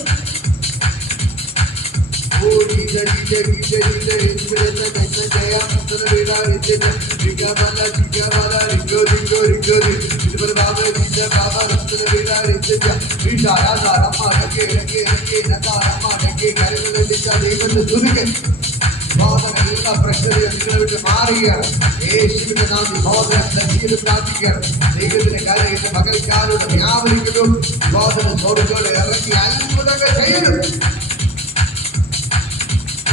എല്ലാ പ്രശ്നതയും നിങ്ങളെ വിട്ട് മാറുകയാണ്. യേശുവിന്റെ നാമത്തിൽ ബോധന സജീവ പ്രാർത്ഥിക്കുകയാണ്. ദൈവത്തിന്റെ കാര്യത്തിന്റെ പകൽക്കാരോട് വ്യാപരിക്കുന്നു. ബോധന സ്വർഗ്ഗത്തോടെ ഇറങ്ങി അത്ഭുതങ്ങൾ ചെയ്യുന്നു.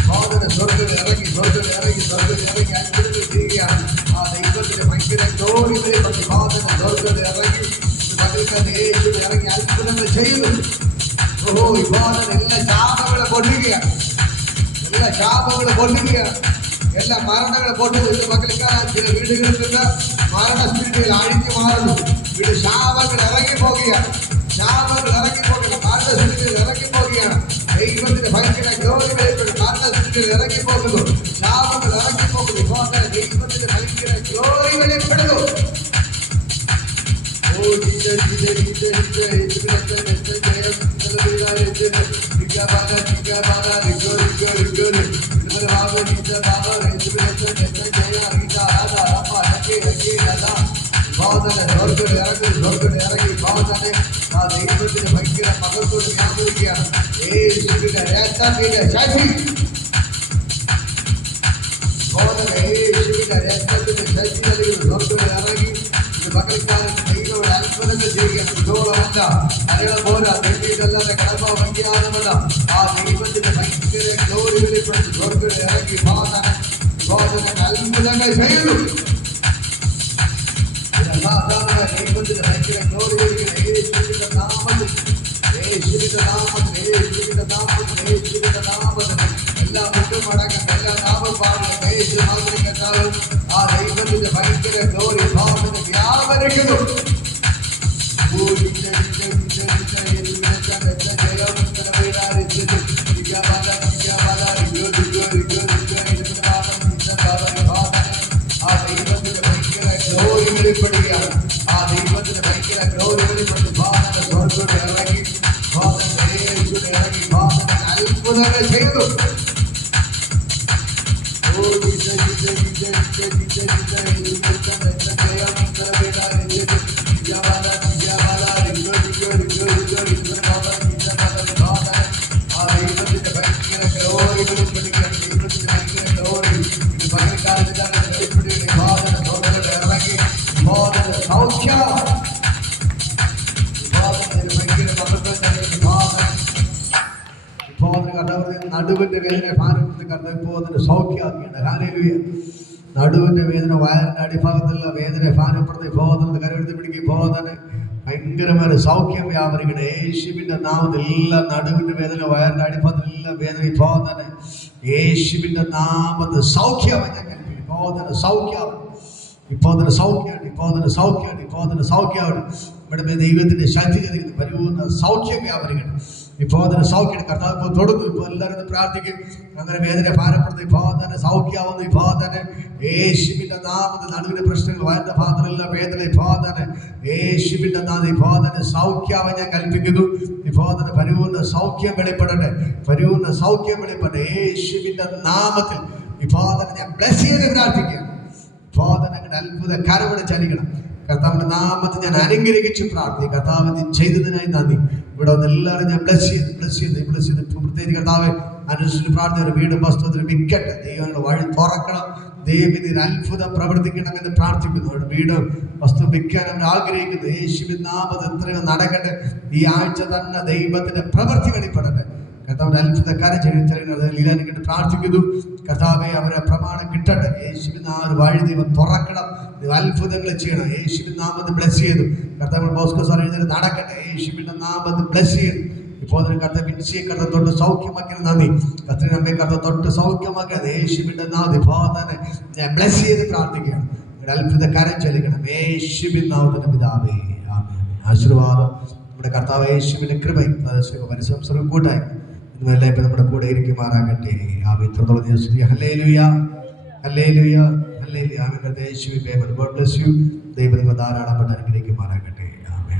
ബോധന സ്വർഗ്ഗത്തോടെ ഇറങ്ങി അത്ഭുതങ്ങൾ ചെയ്യുകയാണ്. ആ ദൈവത്തിന്റെ ഭയങ്കര ഗ്ലോറി ബോധന സ്വർഗ്ഗത്തോടെ ഇറങ്ങി പകൽക്കാരൻ യേശുവിനെ ഇറങ്ങി അത്ഭുതങ്ങൾ ചെയ്യുന്നു. ഈ ബോധന എല്ലാ ശാപങ്ങളെ പൊട്ടുകയാണ്. എല്ലാ ശാപങ്ങളും പൊട്ടുകയാണ്. എല്ലാ മരണങ്ങളും പൊട്ടുന്ന മക്കൾക്കാരാൻ ചില വീടുകളിൽ നിന്ന് മരണസ്ഥിതിയിൽ അഴിഞ്ഞു മാറുന്നു. വീട് ശാപങ്ങൾ ഇറങ്ങിപ്പോകുകയാണ്. മരണസ്ഥിതിയിൽ ഇറങ്ങിപ്പോകുകയാണ്. ദൈവത്തിന്റെ ഭയങ്കര ഗ്ലോറി വെളിപ്പെടും. മരണസ്ഥിതിയിൽ ഇറങ്ങിപ്പോകുന്നു. ശാപങ്ങൾ ഇറങ്ങിപ്പോകുന്നു. ദൈവത്തിന്റെ ഭയങ്കര ഗ്ലോറി വെളിപ്പെടുന്നു. ദൈവത്തിന്റെ ഭയങ്കര മകത്തോട് വ്യാപരിക്കുകയാണ്. യേശുവിന്റെ രക്തത്തിന്റെ ശക്തി യേശുവിന്റെ രക്തത്തിന്റെ ശക്തി നൽകുന്നു. സ്വർഗ്ഗത്തിൽ ഇറങ്ങി മകൾക്കാരൻ ദൈവയുടെ അത്ഭുതങ്ങൾ ചെയ്യുകയാണ്. അറിയണം പോരാ തെറ്റിയിട്ടല്ലാതെ കടമ വയ്ക്കാനുമല്ല. ആ ദൈവത്തിന്റെ ഭയങ്കര ഗ്ലോറി വെളിപ്പെടുത്തി സ്വർഗ്ഗത്തിൽ ഇറങ്ങി അത്ഭുതങ്ങൾ ചെയ്യുന്നു. ദൈവത്തിന്റെ ഭയങ്കര ഗ്ലോറി വെളിപ്പെടുത്തി യേശുവിന്റെ നാമത്തിൽ എല്ലാ മുട്ടും അടക്കം എല്ലാ നാമം പാടും യേശു നാമത്തിൽ ആ ദൈവത്തിന്റെ ഭയങ്കര ഗ്ലോറി ഭാവത്തിന് വ്യാപരിക്കുന്നു. ആ ദൈവത്തിന്റെ ഭയങ്കര ഗ്ലോറി വെളിപ്പെടുകയാണ്. ആ ദൈവത്തിന്റെ ഭയങ്കര ഗ്ലോറി വെളിപ്പെടുത്തി ഭാവന സ്വർഗ്ഗത്തോടെ ഇറങ്ങി അത്ഭുതങ്ങൾ ചെയ്തു. നടുവിന്റെ വേദന ഭാരപ്പെടുത്തി കർത്താവ് സൗഖ്യമാക്കിയാണ്. ഹല്ലേലൂയ. നടുവിന്റെ വേദന, വയറിന്റെ അടിഭാഗത്തുള്ള വേദന ഭാരപ്പെടുത്തി ബോധന കരവെടുത്ത് പിടിക്കുക. ബോധന ഭയങ്കരമായ സൗഖ്യം വ്യാപരിക്കട്ടെ യേശുവിന്റെ നാമത്തിൽ. എല്ലാ നടുവിന്റെ വേദന, വയറിന്റെ അടിഭാഗത്തുള്ള വേദന ബോധന യേശുവിന്റെ നാമത്തിൽ സൗഖ്യമായി ഞാൻ കൽപ്പിക്കും. ബോധന സൗഖ്യമാണ്. ഇപ്പോതന സൗഖ്യമാണ്. ഇവിടെ ദൈവത്തിന്റെ ശക്തി ചതിക്കുന്നു. പരിപൂർണ്ണ സൗഖ്യം വ്യാപരിക്കണം. ഇപ്പോതന സൗഖ്യം കർത്താവ് തൊടുന്നു. ഇപ്പോൾ എല്ലാവരും പ്രാർത്ഥിക്കും. അങ്ങനെ വേദന ഭാരപ്പെടുത്തി ബോധന സൗഖ്യമാവുന്നു. ബോധന യേശുവിന്റെ നാമത്തിൽ. നടുവിന്റെ പ്രശ്നങ്ങൾ, വയറിന്റെ ഭാഗത്തുള്ള വേദന ബോധന യേശുവിന്റെ നാമത്തിൽ ബോധന സൗഖ്യമാവാൻ ഞാൻ കൽപ്പിക്കുന്നു. ബോധന പരിപൂർണ്ണ സൗഖ്യം വെളിപ്പെടട്ടെ. യേശുവിന്റെ നാമത്തിൽ ബോധന ഞാൻ ബ്ലെസ് ചെയ്ത് പ്രാർത്ഥിക്കുകയാണ്. ബോധനങ്ങളുടെ അത്ഭുത കരവിടെ ചലിക്കണം. കർത്താവിന്റെ നാമത്തിൽ ഞാൻ അനുഗ്രഹിച്ചു പ്രാർത്ഥിക്കും. കർത്താവ് ചെയ്തതിനായി നന്ദി. ഇവിടെ വന്ന് എല്ലാവരും ഞാൻ ബ്ലെസ് ചെയ്ത് പ്രത്യേകിച്ച് കർത്താവ് അനുസരിച്ച് പ്രാർത്ഥന വീടും വസ്തുവിനും വിൽക്കട്ടെ. ദൈവങ്ങളുടെ വഴി തുറക്കണം. ദൈവത്തിന് അത്ഭുതം പ്രവർത്തിക്കണം എന്ന് പ്രാർത്ഥിക്കുന്നു. അവരുടെ വീടും വസ്തു വിൽക്കാൻ അവർ ആഗ്രഹിക്കുന്നു. യേശുവിൻ നാമത്തിൽ എത്രയോ നടക്കട്ടെ. ഈ ആഴ്ച തന്നെ ദൈവത്തിന്റെ പ്രവൃത്തി വെളിപ്പെടട്ടെ. കർത്താവിന്റെ അത്ഭുതക്കാരെ ലീലാനിക്കട്ട് പ്രാർത്ഥിക്കുന്നു. കർത്താവെ അവരെ പ്രമാണം കിട്ടട്ടെ. യേശുവിൻ ആ ഒരു വഴി ദൈവം തുറക്കണം. അത്ഭുതങ്ങൾ ചെയ്യണം. യേശുവിൻ നാമത്തിൽ ബ്ലസ് ചെയ്തു. കർത്താവ് ബോസ്കോ സാർ എഴുതി നടക്കട്ടെ. യേശുവിന്റെ നാമത്തിൽ ബ്ലസ് ചെയ്തു. ഇപ്പോൾ കർത്താവ് വിൻസിയെ കർത്താവ് തൊട്ട് സൗഖ്യമാക്കിയത് നന്ദി. കർത്താവിനെ അമ്മയെ കർത്താവ് തൊട്ട് സൗഖ്യമാക്കിയത് യേശുവിന്റെ നാമത്തിൽ തന്നെ ഞാൻ ബ്ലസ് ചെയ്ത് പ്രാർത്ഥിക്കുകയാണ്. അത്ഭുത കരം ചലിക്കണം യേശുവിൻ നാമത്തിന്റെ പിതാവേ. ആമേൻ. ആശീർവാദം നമ്മുടെ കർത്താവ് യേശുവിന്റെ കൃപയും പരിശ്രമം കൂട്ടായി ഇന്നുമെല്ലാം ഇപ്പം നമ്മുടെ കൂടെ ഇരിക്കുമാറാകട്ടെ. ആമേൻ. ഇത്രത്തോളം ഹല്ലേലൂയ ഹല്ലേലൂയ ഹല്ലേലൂയ. ആമേൻ. കർത്താവേ യേശുവേ, ഗോഡ് ബ്ലെസ് യു. ദൈവം നിങ്ങൾ ധാരാളമായിട്ട് അനുഗ്രഹിക്കുമാറാകട്ടെ. ആമേൻ.